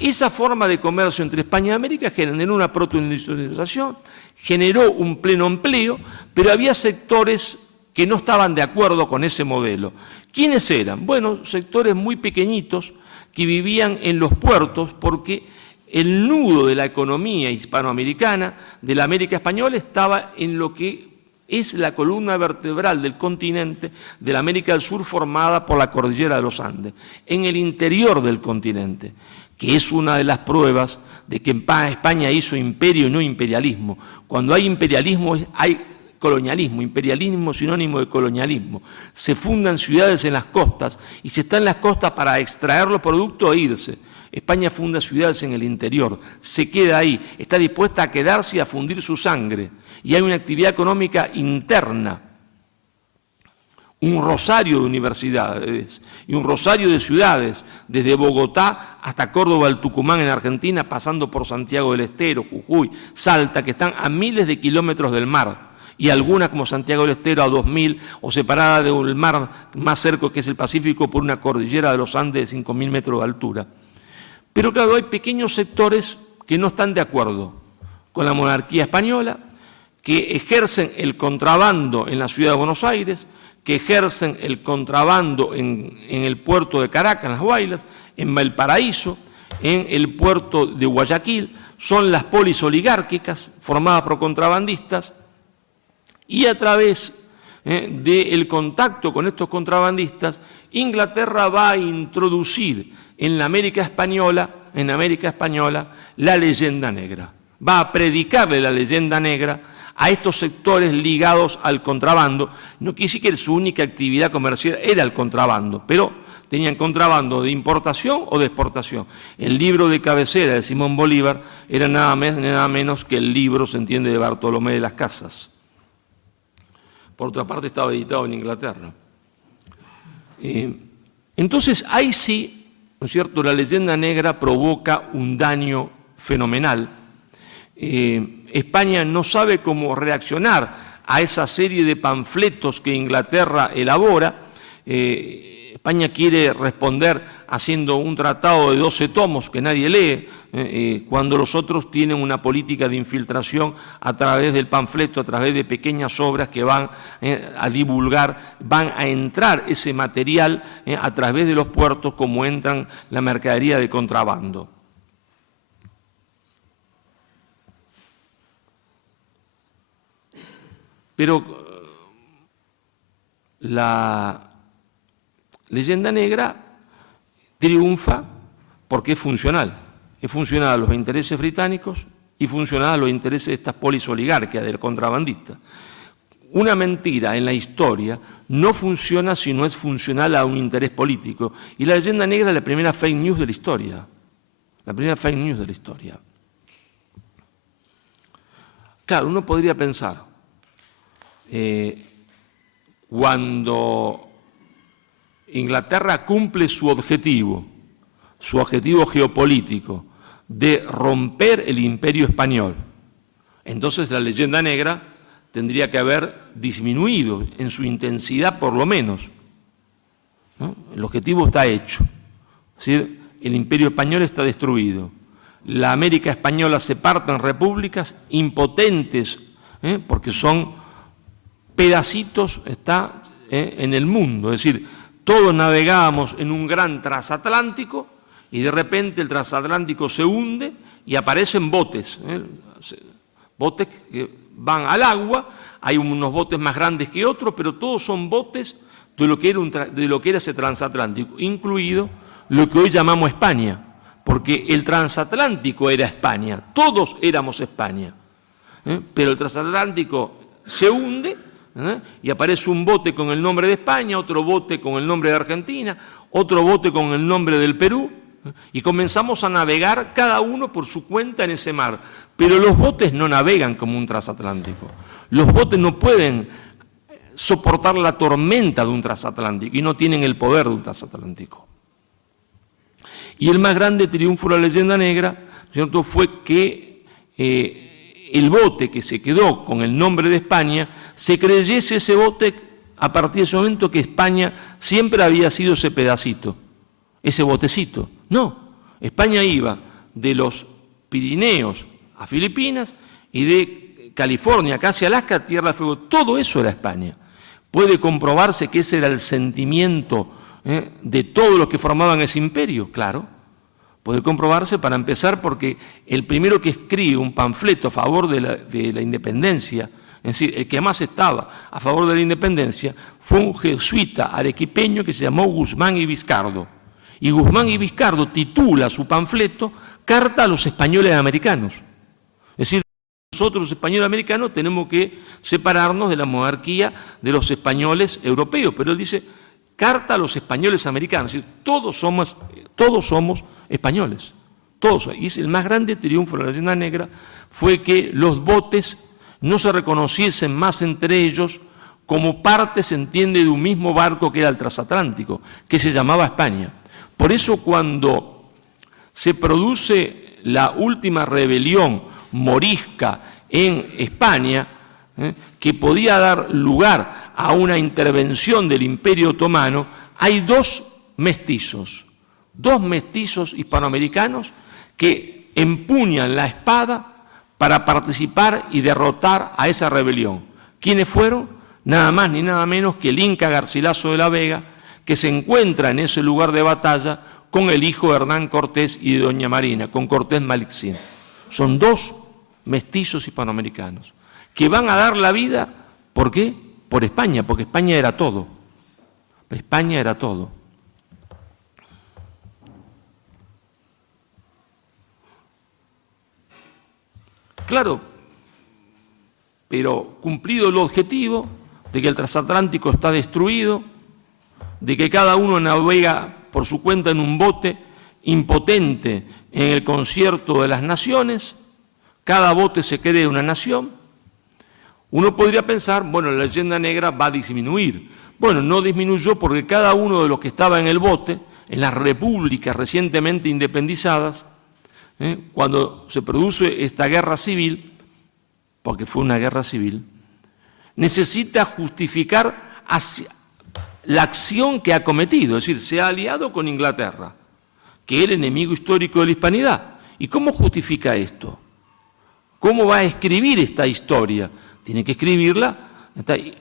Esa forma de comercio entre España y América generó una protoindustrialización, generó un pleno empleo, pero había sectores que no estaban de acuerdo con ese modelo. ¿Quiénes eran? Bueno, sectores muy pequeñitos que vivían en los puertos porque el nudo de la economía hispanoamericana, de la América española, estaba en lo que es la columna vertebral del continente de la América del Sur formada por la cordillera de los Andes, en el interior del continente, que es una de las pruebas de que España hizo imperio y no imperialismo. Cuando hay imperialismo hay colonialismo, imperialismo sinónimo de colonialismo. Se fundan ciudades en las costas y se está en las costas para extraer los productos e irse. España funda ciudades en el interior, se queda ahí, está dispuesta a quedarse y a fundir su sangre. Y hay una actividad económica interna, un rosario de universidades y un rosario de ciudades, desde Bogotá hasta Córdoba, el Tucumán en Argentina, pasando por Santiago del Estero, Jujuy, Salta, que están a miles de kilómetros del mar, y algunas como Santiago del Estero a 2000, o separada del mar más cerca que es el Pacífico por una cordillera de los Andes de 5000 metros de altura. Pero claro, hay pequeños sectores que no están de acuerdo con la monarquía española, que ejercen el contrabando en la ciudad de Buenos Aires, que ejercen el contrabando en el puerto de Caracas, en Las Guaylas, en Valparaíso, en el puerto de Guayaquil. Son las polis oligárquicas formadas por contrabandistas, y a través del contacto con estos contrabandistas, Inglaterra va a introducir en la América española, la leyenda negra. Va a predicarle la leyenda negra a estos sectores ligados al contrabando. No quiere decir que su única actividad comercial era el contrabando, pero tenían contrabando de importación o de exportación. El libro de cabecera de Simón Bolívar era nada menos que el libro, se entiende, de Bartolomé de las Casas. Por otra parte, estaba editado en Inglaterra. Entonces, ahí sí, ¿no es cierto?, la leyenda negra provoca un daño fenomenal. España no sabe cómo reaccionar a esa serie de panfletos que Inglaterra elabora. España quiere responder haciendo un tratado de 12 tomos que nadie lee, cuando los otros tienen una política de infiltración a través del panfleto, a través de pequeñas obras que van a divulgar, van a entrar ese material a través de los puertos como entran la mercadería de contrabando. Pero la leyenda negra triunfa porque es funcional a los intereses británicos y funcional a los intereses de estas polis oligárquicas del contrabandista. Una mentira en la historia no funciona si no es funcional a un interés político. Y la leyenda negra es la primera fake news de la historia. La primera fake news de la historia. Claro, uno podría pensar, cuando Inglaterra cumple su objetivo geopolítico de romper el imperio español, entonces la leyenda negra tendría que haber disminuido en su intensidad por lo menos, ¿no? El objetivo está hecho, ¿sí? El imperio español está destruido, la América española se parte en repúblicas impotentes, porque son pedacitos en el mundo, es decir, todos navegábamos en un gran transatlántico y de repente el transatlántico se hunde y aparecen botes, botes que van al agua, hay unos botes más grandes que otros, pero todos son botes de lo que era ese transatlántico, incluido lo que hoy llamamos España, porque el transatlántico era España, todos éramos España, pero el transatlántico se hunde, y aparece un bote con el nombre de España, otro bote con el nombre de Argentina, otro bote con el nombre del Perú, y comenzamos a navegar cada uno por su cuenta en ese mar. Pero los botes no navegan como un transatlántico. Los botes no pueden soportar la tormenta de un transatlántico y no tienen el poder de un transatlántico. Y el más grande triunfo de la leyenda negra, ¿cierto?, fue que el bote que se quedó con el nombre de España, se creyese ese bote a partir de ese momento que España siempre había sido ese pedacito, ese botecito. No, España iba de los Pirineos a Filipinas y de California casi Alaska, Tierra de Fuego, todo eso era España. Puede comprobarse que ese era el sentimiento de todos los que formaban ese imperio, claro. Puede comprobarse, para empezar, porque el primero que escribe un panfleto a favor de la independencia, es decir, el que más estaba a favor de la independencia, fue un jesuita arequipeño que se llamó Guzmán y Vizcardo. Y Guzmán y Vizcardo titula su panfleto Carta a los españoles americanos. Es decir, nosotros los españoles americanos tenemos que separarnos de la monarquía de los españoles europeos, pero él dice Carta a los españoles americanos, es decir, todos somos españoles, todos. Y el más grande triunfo de la leyenda negra fue que los botes no se reconociesen más entre ellos como parte, se entiende, de un mismo barco que era el transatlántico, que se llamaba España. Por eso cuando se produce la última rebelión morisca en España, que podía dar lugar a una intervención del Imperio Otomano, hay dos mestizos hispanoamericanos que empuñan la espada para participar y derrotar a esa rebelión. ¿Quiénes fueron? Nada más ni nada menos que el Inca Garcilaso de la Vega, que se encuentra en ese lugar de batalla con el hijo de Hernán Cortés y de Doña Marina, con Cortés Malixín. Son dos mestizos hispanoamericanos que van a dar la vida, ¿por qué? Por España, porque España era todo. España era todo. Claro, pero cumplido el objetivo de que el transatlántico está destruido, de que cada uno navega por su cuenta en un bote impotente en el concierto de las naciones, cada bote se cree una nación, uno podría pensar, bueno, la leyenda negra va a disminuir. Bueno, no disminuyó porque cada uno de los que estaba en el bote, en las repúblicas recientemente independizadas, cuando se produce esta guerra civil, porque fue una guerra civil, necesita justificar la acción que ha cometido, es decir, se ha aliado con Inglaterra, que es el enemigo histórico de la hispanidad. ¿Y cómo justifica esto? ¿Cómo va a escribir esta historia? Tiene que escribirla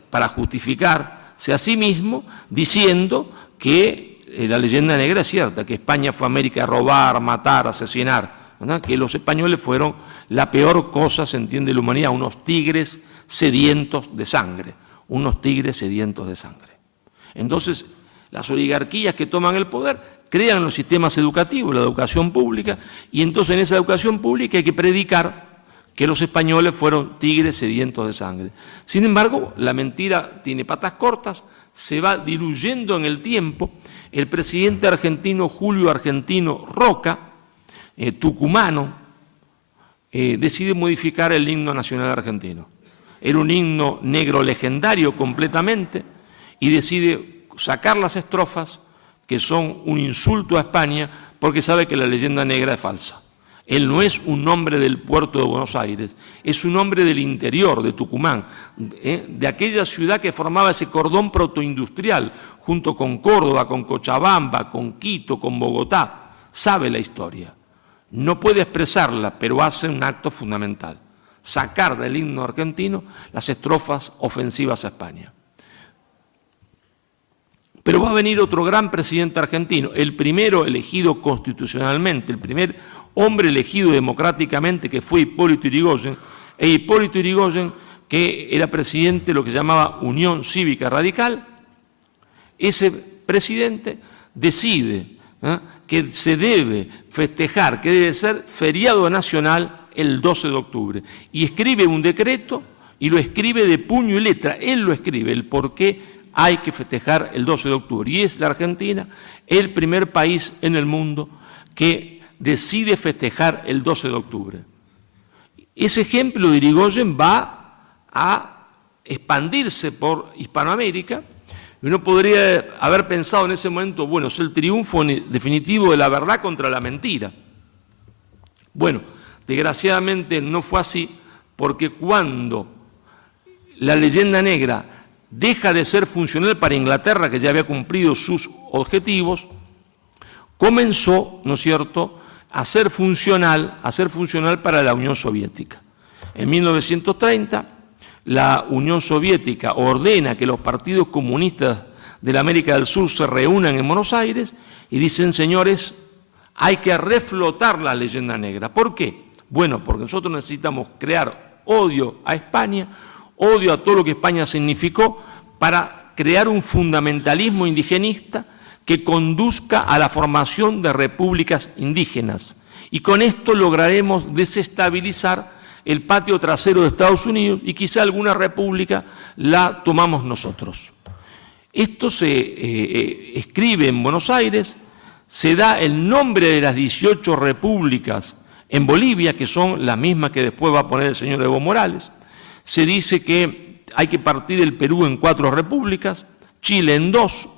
para justificarse a sí mismo, diciendo que la leyenda negra es cierta, que España fue a América a robar, matar, asesinar, ¿verdad? Que los españoles fueron la peor cosa, se entiende, de la humanidad, unos tigres sedientos de sangre, unos tigres sedientos de sangre. Entonces, las oligarquías que toman el poder crean los sistemas educativos, la educación pública, y entonces en esa educación pública hay que predicar que los españoles fueron tigres sedientos de sangre. Sin embargo, la mentira tiene patas cortas, se va diluyendo en el tiempo. El presidente argentino Julio Argentino Roca, tucumano, decide modificar el himno nacional argentino. Era un himno negro legendario completamente y decide sacar las estrofas que son un insulto a España porque sabe que la leyenda negra es falsa. Él no es un hombre del puerto de Buenos Aires, es un hombre del interior, de Tucumán, de aquella ciudad que formaba ese cordón protoindustrial, junto con Córdoba, con Cochabamba, con Quito, con Bogotá. Sabe la historia. No puede expresarla, pero hace un acto fundamental: sacar del himno argentino las estrofas ofensivas a España. Pero va a venir otro gran presidente argentino, el primero elegido constitucionalmente, el primer hombre elegido democráticamente, que fue Hipólito Yrigoyen, Hipólito Yrigoyen, que era presidente de lo que se llamaba Unión Cívica Radical. Ese presidente decide que se debe festejar, que debe ser feriado nacional el 12 de octubre, y escribe un decreto, y lo escribe de puño y letra. Él lo escribe, el por qué hay que festejar el 12 de octubre. Y es la Argentina el primer país en el mundo que decide festejar el 12 de octubre. Ese ejemplo de Yrigoyen va a expandirse por Hispanoamérica. Y uno podría haber pensado en ese momento, bueno, es el triunfo definitivo de la verdad contra la mentira. Bueno, desgraciadamente no fue así, porque cuando la leyenda negra deja de ser funcional para Inglaterra, que ya había cumplido sus objetivos, comenzó, ¿no es cierto?, a ser funcional para la Unión Soviética. En 1930, la Unión Soviética ordena que los partidos comunistas de la América del Sur se reúnan en Buenos Aires y dicen: señores, hay que reflotar la leyenda negra. ¿Por qué? Bueno, porque nosotros necesitamos crear odio a España, odio a todo lo que España significó, para crear un fundamentalismo indigenista que conduzca a la formación de repúblicas indígenas. Y con esto lograremos desestabilizar el patio trasero de Estados Unidos y quizá alguna república la tomamos nosotros. Esto se escribe en Buenos Aires, se da el nombre de las 18 repúblicas en Bolivia, que son las mismas que después va a poner el señor Evo Morales. Se dice que hay que partir el Perú en 4 repúblicas, Chile en 2.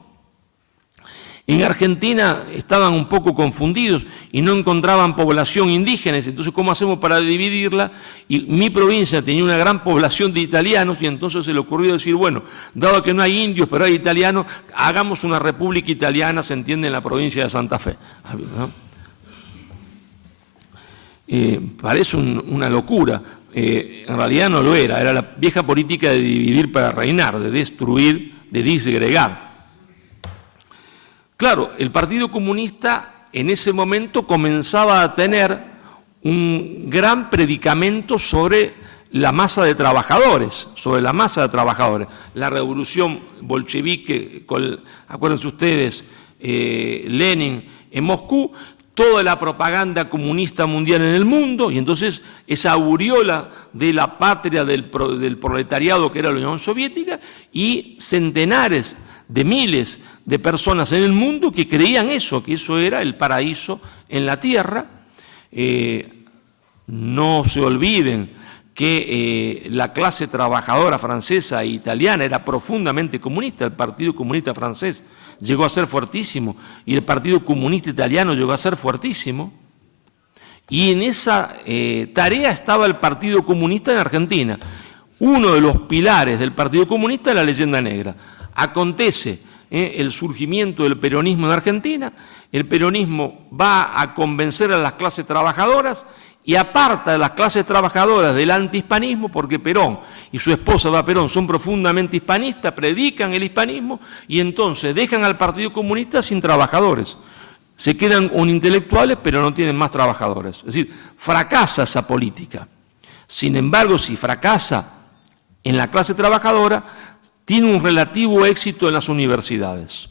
En Argentina estaban un poco confundidos y no encontraban población indígena. Entonces, ¿cómo hacemos para dividirla? Y mi provincia tenía una gran población de italianos y entonces se le ocurrió decir, bueno, dado que no hay indios pero hay italianos, hagamos una república italiana, se entiende, en la provincia de Santa Fe. ¿No? Parece una locura. En realidad no lo era la vieja política de dividir para reinar, de destruir, de disgregar. Claro, el Partido Comunista en ese momento comenzaba a tener un gran predicamento sobre la masa de trabajadores, La revolución bolchevique, acuérdense ustedes, Lenin en Moscú, toda la propaganda comunista mundial en el mundo, y entonces esa aureola de la patria del proletariado que era la Unión Soviética, y centenares de miles de personas en el mundo que creían eso, que eso era el paraíso en la tierra. No se olviden que la clase trabajadora francesa e italiana era profundamente comunista. El Partido Comunista francés llegó a ser fuertísimo y el Partido Comunista italiano llegó a ser fuertísimo. Y en esa tarea estaba el Partido Comunista en Argentina. Uno de los pilares del Partido Comunista es la leyenda negra. Acontece el surgimiento del peronismo en Argentina. El peronismo va a convencer a las clases trabajadoras y aparta a las clases trabajadoras del antihispanismo, porque Perón y su esposa Eva Perón son profundamente hispanistas, predican el hispanismo y entonces dejan al Partido Comunista sin trabajadores. Se quedan con intelectuales, pero no tienen más trabajadores. Es decir, fracasa esa política. Sin embargo, si fracasa en la clase trabajadora, tiene un relativo éxito en las universidades.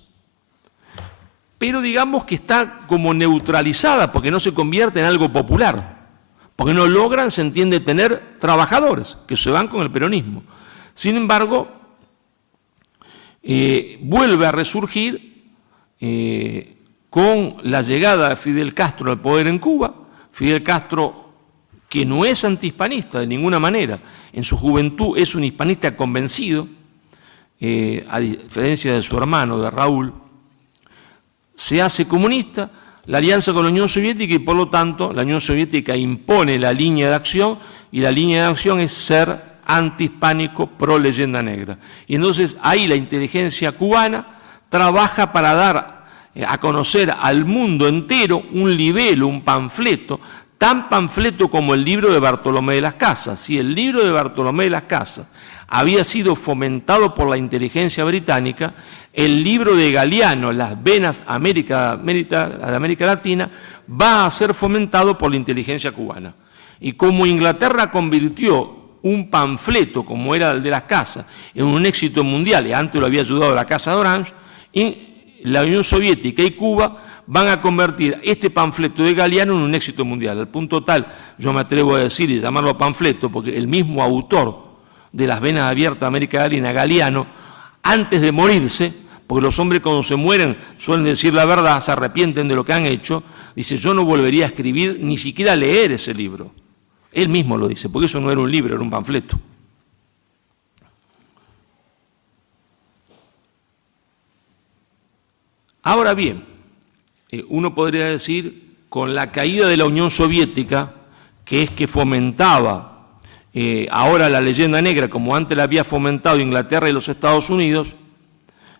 Pero digamos que está como neutralizada, porque no se convierte en algo popular. Porque no logran, se entiende, tener trabajadores que se van con el peronismo. Sin embargo, vuelve a resurgir con la llegada de Fidel Castro al poder en Cuba. Fidel Castro, que no es antihispanista de ninguna manera, en su juventud es un hispanista convencido, a diferencia de su hermano, de Raúl, se hace comunista, la alianza con la Unión Soviética y por lo tanto la Unión Soviética impone la línea de acción y la línea de acción es ser antihispánico pro leyenda negra. Y entonces ahí la inteligencia cubana trabaja para dar a conocer al mundo entero un libelo, un panfleto, tan panfleto como el libro de Bartolomé de las Casas. Si el libro de Bartolomé de las Casas había sido fomentado por la inteligencia británica, el libro de Galiano, Las venas de América Latina, va a ser fomentado por la inteligencia cubana. Y como Inglaterra convirtió un panfleto, como era el de las Casas, en un éxito mundial, y antes lo había ayudado la Casa de Orange, la Unión Soviética y Cuba van a convertir este panfleto de Galiano en un éxito mundial. Al punto tal, yo me atrevo a decir y llamarlo panfleto, porque el mismo autor de Las venas abiertas de América Latina, Galiano, antes de morirse, porque los hombres cuando se mueren suelen decir la verdad, se arrepienten de lo que han hecho, dice, yo no volvería a escribir, ni siquiera a leer ese libro. Él mismo lo dice, porque eso no era un libro, era un panfleto. Ahora bien, uno podría decir, con la caída de la Unión Soviética, que es que fomentaba ahora la leyenda negra, como antes la había fomentado Inglaterra y los Estados Unidos,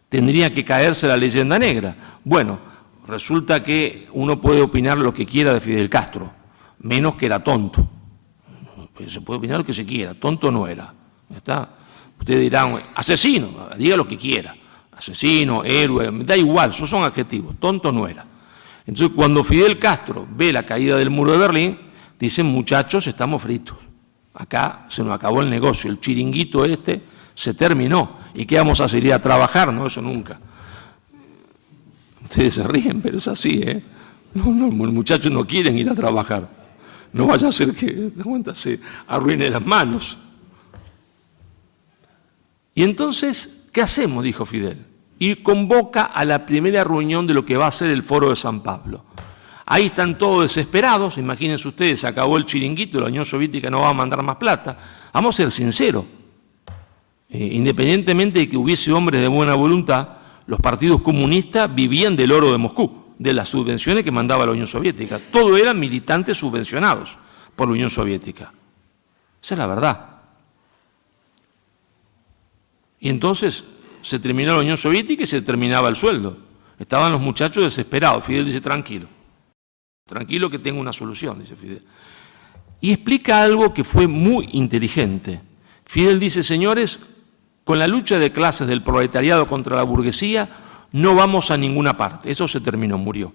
tendría que caerse la leyenda negra. Bueno, resulta que uno puede opinar lo que quiera de Fidel Castro, menos que era tonto. Se puede opinar lo que se quiera, tonto no era. ¿Está? Ustedes dirán, asesino, diga lo que quiera. Asesino, héroe, da igual, esos son adjetivos, tonto no era. Entonces, cuando Fidel Castro ve la caída del muro de Berlín, dicen, muchachos, estamos fritos. Acá se nos acabó el negocio, el chiringuito este se terminó. ¿Y qué vamos a hacer? ¿Ir a trabajar? No, eso nunca. Ustedes se ríen, pero es así, ¿eh? No, los muchachos no quieren ir a trabajar. No vaya a ser que se arruine las manos. Y entonces, ¿qué hacemos? Dijo Fidel. Y convoca a la primera reunión de lo que va a ser el Foro de San Pablo. Ahí están todos desesperados, imagínense ustedes, se acabó el chiringuito, la Unión Soviética no va a mandar más plata. Vamos a ser sinceros. Independientemente de que hubiese hombres de buena voluntad, los partidos comunistas vivían del oro de Moscú, de las subvenciones que mandaba la Unión Soviética. Todos eran militantes subvencionados por la Unión Soviética. Esa es la verdad. Y entonces se terminó la Unión Soviética y se terminaba el sueldo. Estaban los muchachos desesperados. Fidel dice, tranquilo, tranquilo que tengo una solución, dice Fidel. Y explica algo que fue muy inteligente. Fidel dice, señores, con la lucha de clases del proletariado contra la burguesía no vamos a ninguna parte. Eso se terminó, murió.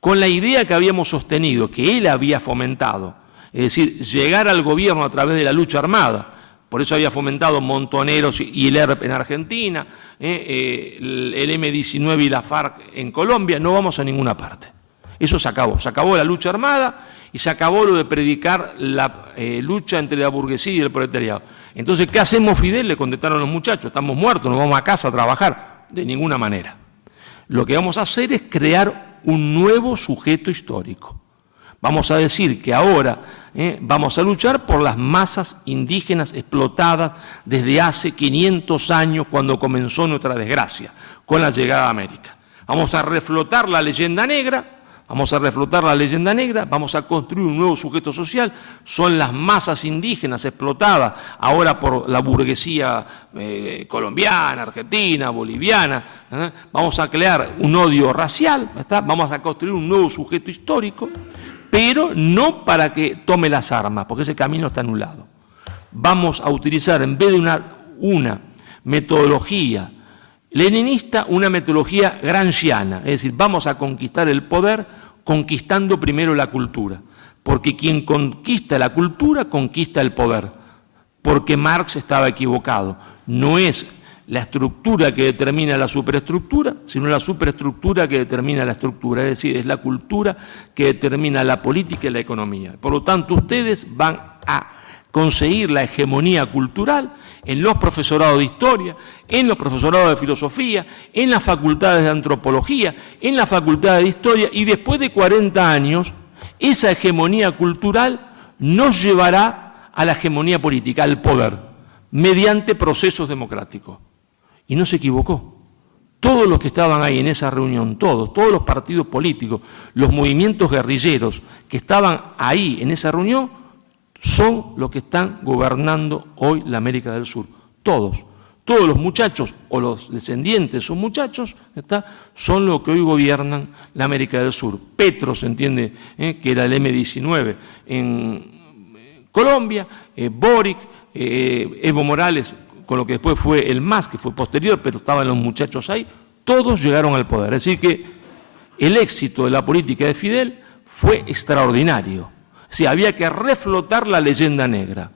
Con la idea que habíamos sostenido, que él había fomentado, es decir, llegar al gobierno a través de la lucha armada, por eso había fomentado Montoneros y el ERP en Argentina, el M-19 y la FARC en Colombia, no vamos a ninguna parte. Eso se acabó la lucha armada y se acabó lo de predicar la lucha entre la burguesía y el proletariado. Entonces, ¿qué hacemos, Fidel? Le contestaron los muchachos, estamos muertos, nos vamos a casa a trabajar. De ninguna manera. Lo que vamos a hacer es crear un nuevo sujeto histórico. Vamos a decir que ahora vamos a luchar por las masas indígenas explotadas desde hace 500 años cuando comenzó nuestra desgracia, con la llegada a América. Vamos a reflotar la leyenda negra Vamos a reflotar la leyenda negra, vamos a construir un nuevo sujeto social, son las masas indígenas explotadas ahora por la burguesía colombiana, argentina, boliviana, vamos a crear un odio racial, vamos a construir un nuevo sujeto histórico, pero no para que tome las armas, porque ese camino está anulado. Vamos a utilizar, en vez de una metodología leninista, una metodología gramsciana, es decir, vamos a conquistar el poder conquistando primero la cultura, porque quien conquista la cultura conquista el poder, porque Marx estaba equivocado, no es la estructura que determina la superestructura, sino la superestructura que determina la estructura, es decir, es la cultura que determina la política y la economía. Por lo tanto, ustedes van a conseguir la hegemonía cultural en los profesorados de historia, en los profesorados de filosofía, en las facultades de antropología, en las facultades de historia, y después de 40 años, esa hegemonía cultural nos llevará a la hegemonía política, al poder, mediante procesos democráticos. Y no se equivocó. Todos los que estaban ahí en esa reunión, todos los partidos políticos, los movimientos guerrilleros que estaban ahí en esa reunión, son los que están gobernando hoy la América del Sur. Todos los muchachos o los descendientes de esos muchachos son los que hoy gobiernan la América del Sur. Petro, se entiende, que era el M-19 en Colombia, Boric, Evo Morales, con lo que después fue el MAS, que fue posterior, pero estaban los muchachos ahí, todos llegaron al poder. Es decir que el éxito de la política de Fidel fue extraordinario. Sí, había que reflotar la leyenda negra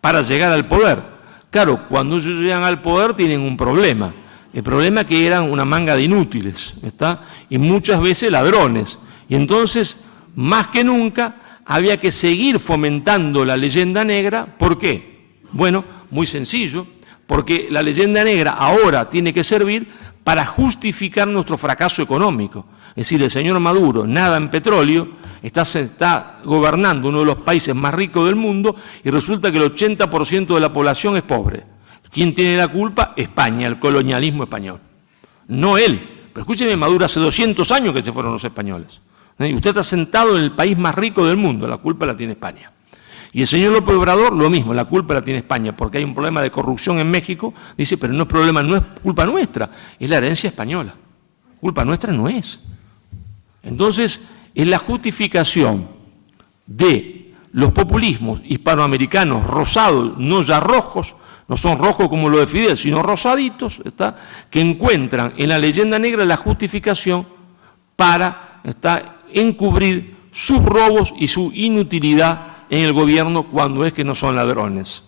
para llegar al poder. Claro, cuando ellos llegan al poder tienen un problema. El problema es que eran una manga de inútiles, y muchas veces ladrones. Y entonces, más que nunca, había que seguir fomentando la leyenda negra. ¿Por qué? Bueno, muy sencillo, porque la leyenda negra ahora tiene que servir para justificar nuestro fracaso económico. Es decir, el señor Maduro nada en petróleo, está gobernando uno de los países más ricos del mundo y resulta que el 80% de la población es pobre. ¿Quién tiene la culpa? España, el colonialismo español. No él. Pero escúcheme, Maduro hace 200 años que se fueron los españoles. Y usted está sentado en el país más rico del mundo, la culpa la tiene España. Y el señor López Obrador, lo mismo, la culpa la tiene España, porque hay un problema de corrupción en México. Dice, pero no es culpa nuestra, es la herencia española. Culpa nuestra no es. Entonces, es la justificación de los populismos hispanoamericanos rosados, no ya rojos, no son rojos como los de Fidel, sino rosaditos, que encuentran en la leyenda negra la justificación para encubrir sus robos y su inutilidad en el gobierno cuando es que no son ladrones.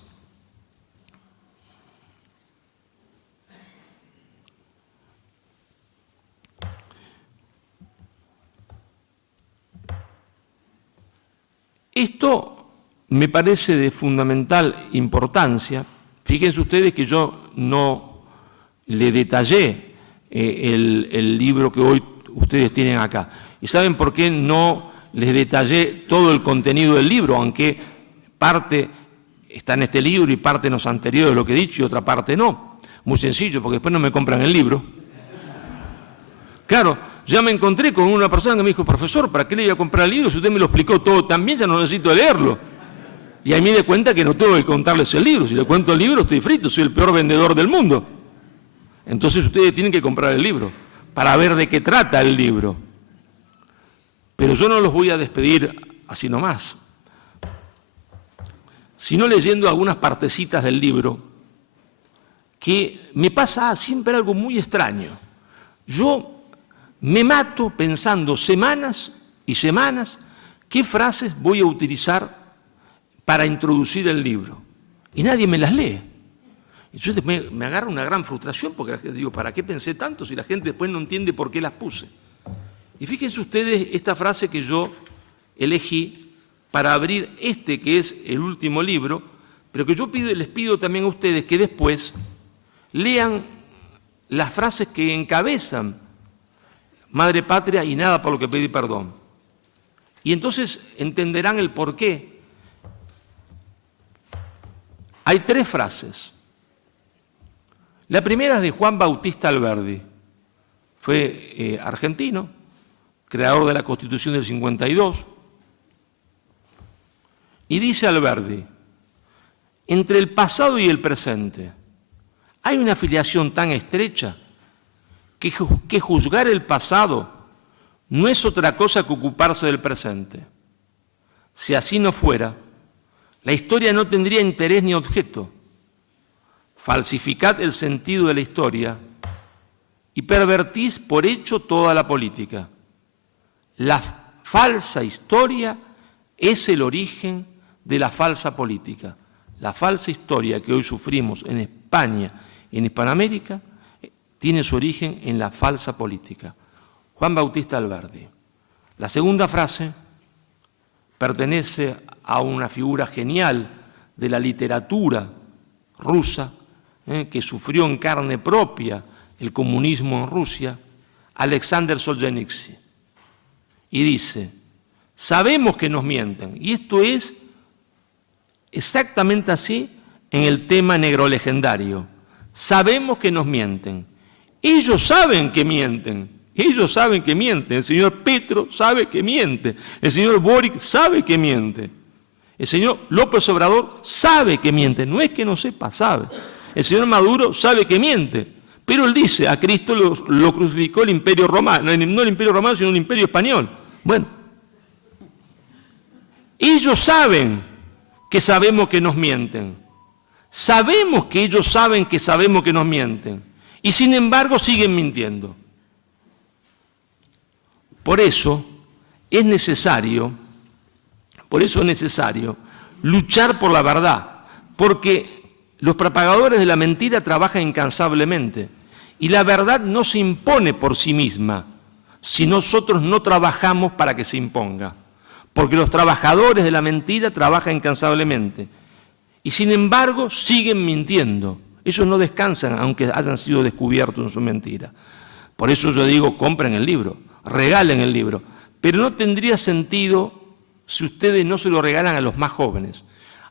Esto me parece de fundamental importancia. Fíjense ustedes que yo no le detallé el libro que hoy ustedes tienen acá. ¿Y saben por qué no les detallé todo el contenido del libro? Aunque parte está en este libro y parte en los anteriores de lo que he dicho y otra parte no. Muy sencillo, porque después no me compran el libro. Claro. Ya me encontré con una persona que me dijo, profesor, ¿para qué le iba a comprar el libro? Si usted me lo explicó todo tan bien, ya no necesito leerlo. Y ahí me di cuenta que no tengo que contarles el libro. Si le cuento el libro, estoy frito, soy el peor vendedor del mundo. Entonces ustedes tienen que comprar el libro para ver de qué trata el libro. Pero yo no los voy a despedir así nomás, sino leyendo algunas partecitas del libro, que me pasa siempre algo muy extraño. Yo me mato pensando semanas y semanas qué frases voy a utilizar para introducir el libro. Y nadie me las lee. Entonces me agarra una gran frustración porque digo, ¿para qué pensé tanto si la gente después no entiende por qué las puse? Y fíjense ustedes esta frase que yo elegí para abrir que es el último libro, pero que yo les pido también a ustedes que después lean las frases que encabezan Madre Patria y nada por lo que pedí perdón. Y entonces entenderán el porqué. Hay 3 frases. La primera es de Juan Bautista Alberdi. Fue argentino, creador de la Constitución del 52. Y dice Alberdi, entre el pasado y el presente hay una afiliación tan estrecha que juzgar el pasado no es otra cosa que ocuparse del presente. Si así no fuera, la historia no tendría interés ni objeto. Falsificad el sentido de la historia y pervertís por hecho toda la política. La falsa historia es el origen de la falsa política. La falsa historia que hoy sufrimos en España y en Hispanoamérica tiene su origen en la falsa política. Juan Bautista Alberdi. La segunda frase pertenece a una figura genial de la literatura rusa, que sufrió en carne propia el comunismo en Rusia, Alexander Solzhenitsyn. Y dice, sabemos que nos mienten, y esto es exactamente así en el tema negro legendario. Sabemos que nos mienten. Ellos saben que mienten. Ellos saben que mienten. El señor Petro sabe que miente. El señor Boric sabe que miente. El señor López Obrador sabe que miente. No es que no sepa, sabe. El señor Maduro sabe que miente. Pero él dice, a Cristo lo crucificó el Imperio Romano. No el Imperio Romano, sino el Imperio Español. Bueno, ellos saben que sabemos que nos mienten. Sabemos que ellos saben que sabemos que nos mienten. Y sin embargo siguen mintiendo. Por eso es necesario luchar por la verdad, porque los propagadores de la mentira trabajan incansablemente y la verdad no se impone por sí misma si nosotros no trabajamos para que se imponga, porque los trabajadores de la mentira trabajan incansablemente y sin embargo siguen mintiendo. Ellos no descansan aunque hayan sido descubiertos en su mentira. Por eso yo digo, compren el libro, regalen el libro, pero no tendría sentido si ustedes no se lo regalan a los más jóvenes.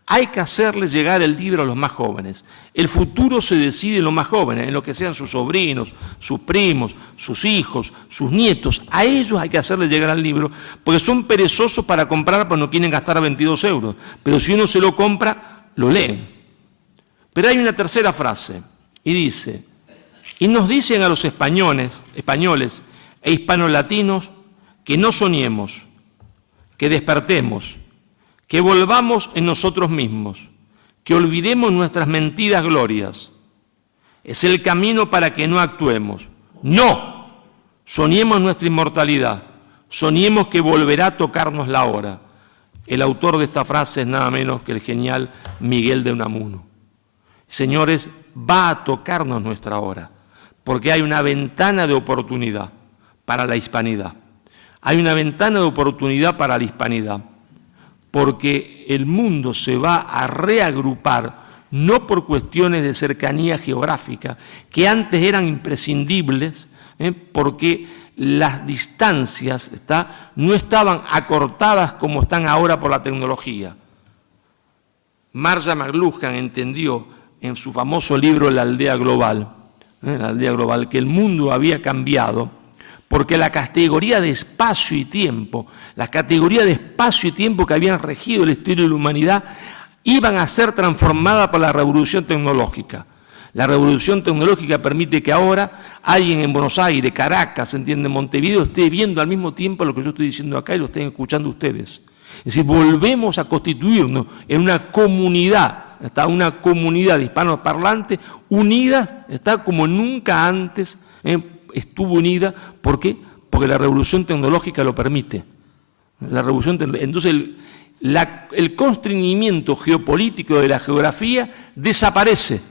Hay que hacerles llegar el libro a los más jóvenes. El futuro se decide en los más jóvenes, en lo que sean sus sobrinos, sus primos, sus hijos, sus nietos. A ellos hay que hacerles llegar el libro, porque son perezosos para comprar, pues no quieren gastar 22 euros. Pero si uno se lo compra, lo leen. Pero hay una tercera frase, y dice, y nos dicen a los españoles e hispanolatinos que no soñemos, que despertemos, que volvamos en nosotros mismos, que olvidemos nuestras mentidas glorias. Es el camino para que no actuemos. No, soñemos nuestra inmortalidad, soñemos que volverá a tocarnos la hora. El autor de esta frase es nada menos que el genial Miguel de Unamuno. Señores, va a tocarnos nuestra hora, porque hay una ventana de oportunidad para la hispanidad. Hay una ventana de oportunidad para la hispanidad, porque el mundo se va a reagrupar, no por cuestiones de cercanía geográfica, que antes eran imprescindibles, porque las distancias no estaban acortadas como están ahora por la tecnología. Marshall McLuhan entendió en su famoso libro La aldea global, que el mundo había cambiado porque la categoría de espacio y tiempo, las categorías de espacio y tiempo que habían regido la historia de la humanidad iban a ser transformadas por la revolución tecnológica. La revolución tecnológica permite que ahora alguien en Buenos Aires, Caracas, Montevideo, esté viendo al mismo tiempo lo que yo estoy diciendo acá y lo estén escuchando ustedes. Es decir, volvemos a constituirnos en una comunidad, una comunidad de hispanoparlantes unida, como nunca antes estuvo unida. ¿Por qué? Porque la revolución tecnológica lo permite. Entonces el constreñimiento geopolítico de la geografía desaparece.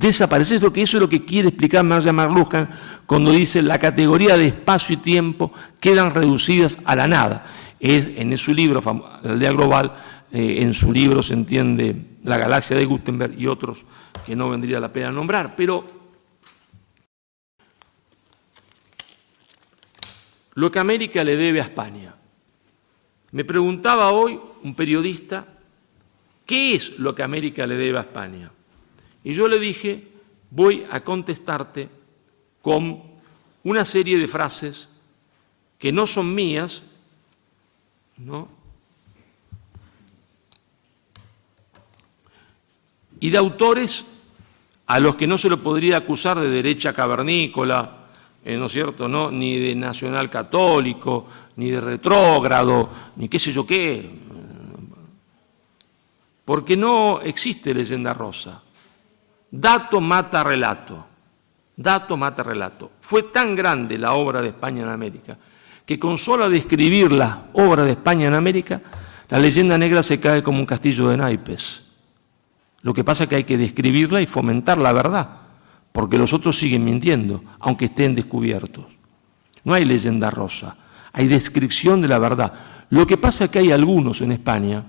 Eso es lo que quiere explicar Marshall McLuhan cuando dice la categoría de espacio y tiempo quedan reducidas a la nada. En su libro, La aldea global, en su libro se entiende La galaxia de Gutenberg y otros que no vendría la pena nombrar. Pero lo que América le debe a España. Me preguntaba hoy un periodista, ¿qué es lo que América le debe a España? Y yo le dije, voy a contestarte con una serie de frases que no son mías, ¿no? Y de autores a los que no se lo podría acusar de derecha cavernícola, ¿no es cierto?, ¿no?, ni de nacional católico, ni de retrógrado, ni qué sé yo qué, porque no existe leyenda rosa. Dato mata relato. Dato mata relato. Fue tan grande la obra de España en América que con solo describir la obra de España en América, la leyenda negra se cae como un castillo de naipes. Lo que pasa es que hay que describirla y fomentar la verdad, porque los otros siguen mintiendo, aunque estén descubiertos. No hay leyenda rosa, hay descripción de la verdad. Lo que pasa es que hay algunos en España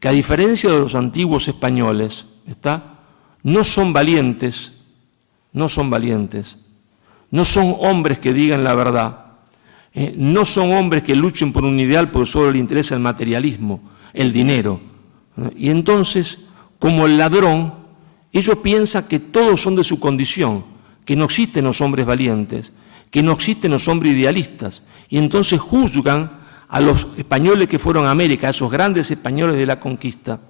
que, a diferencia de los antiguos españoles, no son valientes, no son hombres que digan la verdad, no son hombres que luchen por un ideal porque solo les interesa el materialismo, el dinero. Y entonces, como el ladrón, ellos piensan que todos son de su condición, que no existen los hombres valientes, que no existen los hombres idealistas, y entonces juzgan a los españoles que fueron a América, a esos grandes españoles de la conquista,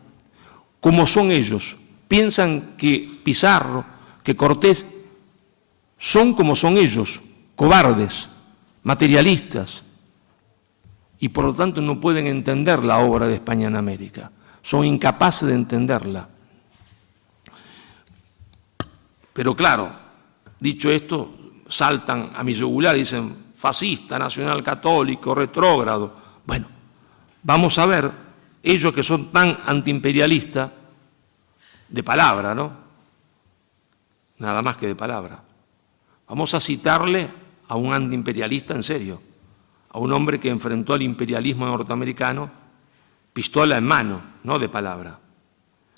como son ellos. Piensan que Pizarro, que Cortés, son como son ellos, cobardes, materialistas, y por lo tanto no pueden entender la obra de España en América. Son incapaces de entenderla. Pero claro, dicho esto, saltan a mi yugular y dicen fascista, nacional católico, retrógrado. Bueno, vamos a ver, ellos que son tan antiimperialistas, de palabra, ¿no? Nada más que de palabra. Vamos a citarle a un antiimperialista en serio, a un hombre que enfrentó al imperialismo norteamericano pistola en mano, no de palabra.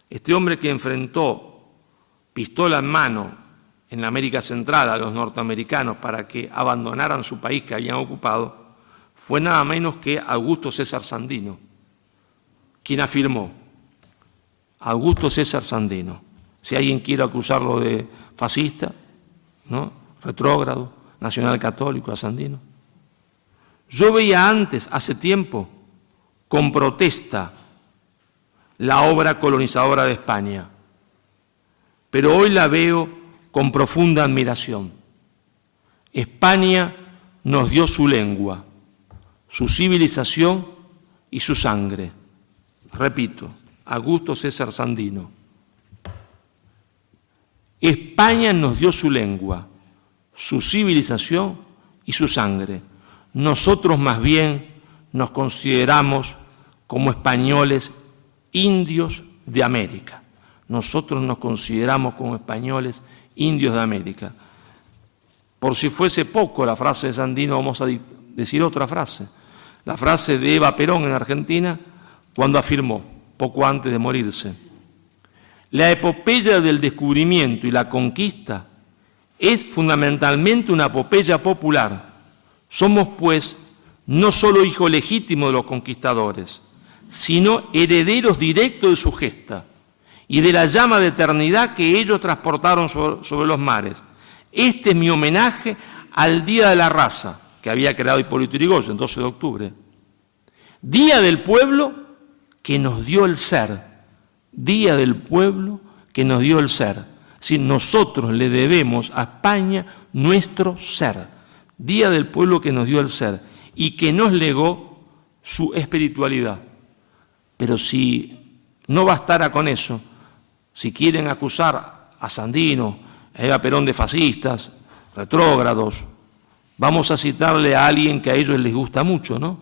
Este hombre que enfrentó pistola en mano en la América Central a los norteamericanos para que abandonaran su país que habían ocupado, fue nada menos que Augusto César Sandino, quien afirmó, Augusto César Sandino, si alguien quiere acusarlo de fascista, ¿no?, retrógrado, nacional católico, a Sandino. Yo veía antes, hace tiempo, con protesta, la obra colonizadora de España, pero hoy la veo con profunda admiración. España nos dio su lengua, su civilización y su sangre. Repito, Augusto César Sandino. España nos dio su lengua, su civilización y su sangre. Nosotros más bien nos consideramos como españoles indios de América. Nosotros nos consideramos como españoles indios de América. Por si fuese poco la frase de Sandino, vamos a decir otra frase. La frase de Eva Perón en Argentina, cuando afirmó, poco antes de morirse, la epopeya del descubrimiento y la conquista es fundamentalmente una epopeya popular. Somos, pues, no solo hijos legítimos de los conquistadores, sino herederos directos de su gesta y de la llama de eternidad que ellos transportaron sobre los mares. Este es mi homenaje al Día de la Raza, que había creado Hipólito Yrigoyen, el 12 de octubre. Día del pueblo que nos dio el ser. Día del pueblo que nos dio el ser. Si nosotros le debemos a España nuestro ser. Día del pueblo que nos dio el ser y que nos legó su espiritualidad. Pero si no bastara con eso, si quieren acusar a Sandino, a Eva Perón de fascistas, retrógrados, vamos a citarle a alguien que a ellos les gusta mucho, ¿no?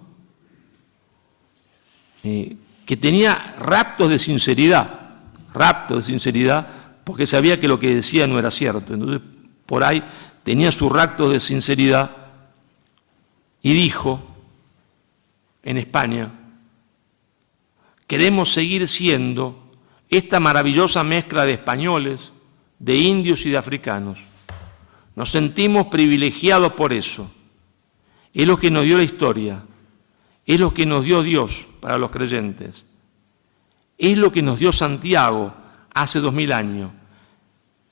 Que tenía raptos de sinceridad, porque sabía que lo que decía no era cierto. Entonces, por ahí tenía sus raptos de sinceridad y dijo en España, queremos seguir siendo esta maravillosa mezcla de españoles, de indios y de africanos. Nos sentimos privilegiados por eso. Es lo que nos dio la historia, es lo que nos dio Dios para los creyentes, es lo que nos dio Santiago hace 2000 años.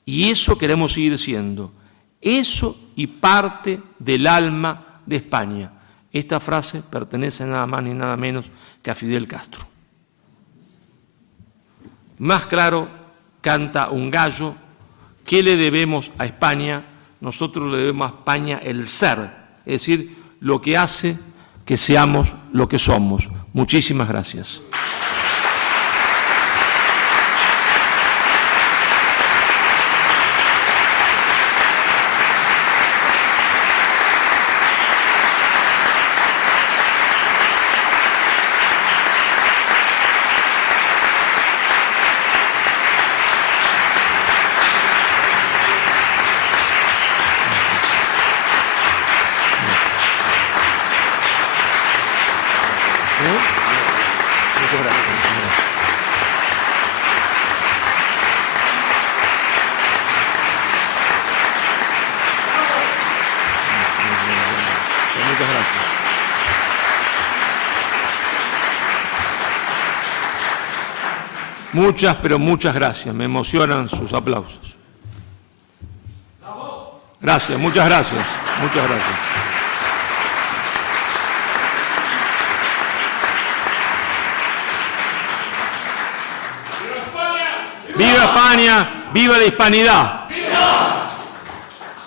Y eso queremos seguir siendo, eso y parte del alma de España. Esta frase pertenece nada más ni nada menos que a Fidel Castro. Más claro canta un gallo. ¿Qué le debemos a España? Nosotros le debemos a España el ser, es decir, lo que hace que seamos lo que somos. Muchísimas gracias. Muchas gracias. Muchas, pero muchas gracias. Me emocionan sus aplausos. Gracias, muchas gracias. Muchas gracias. ¡Viva España! ¡Viva la hispanidad!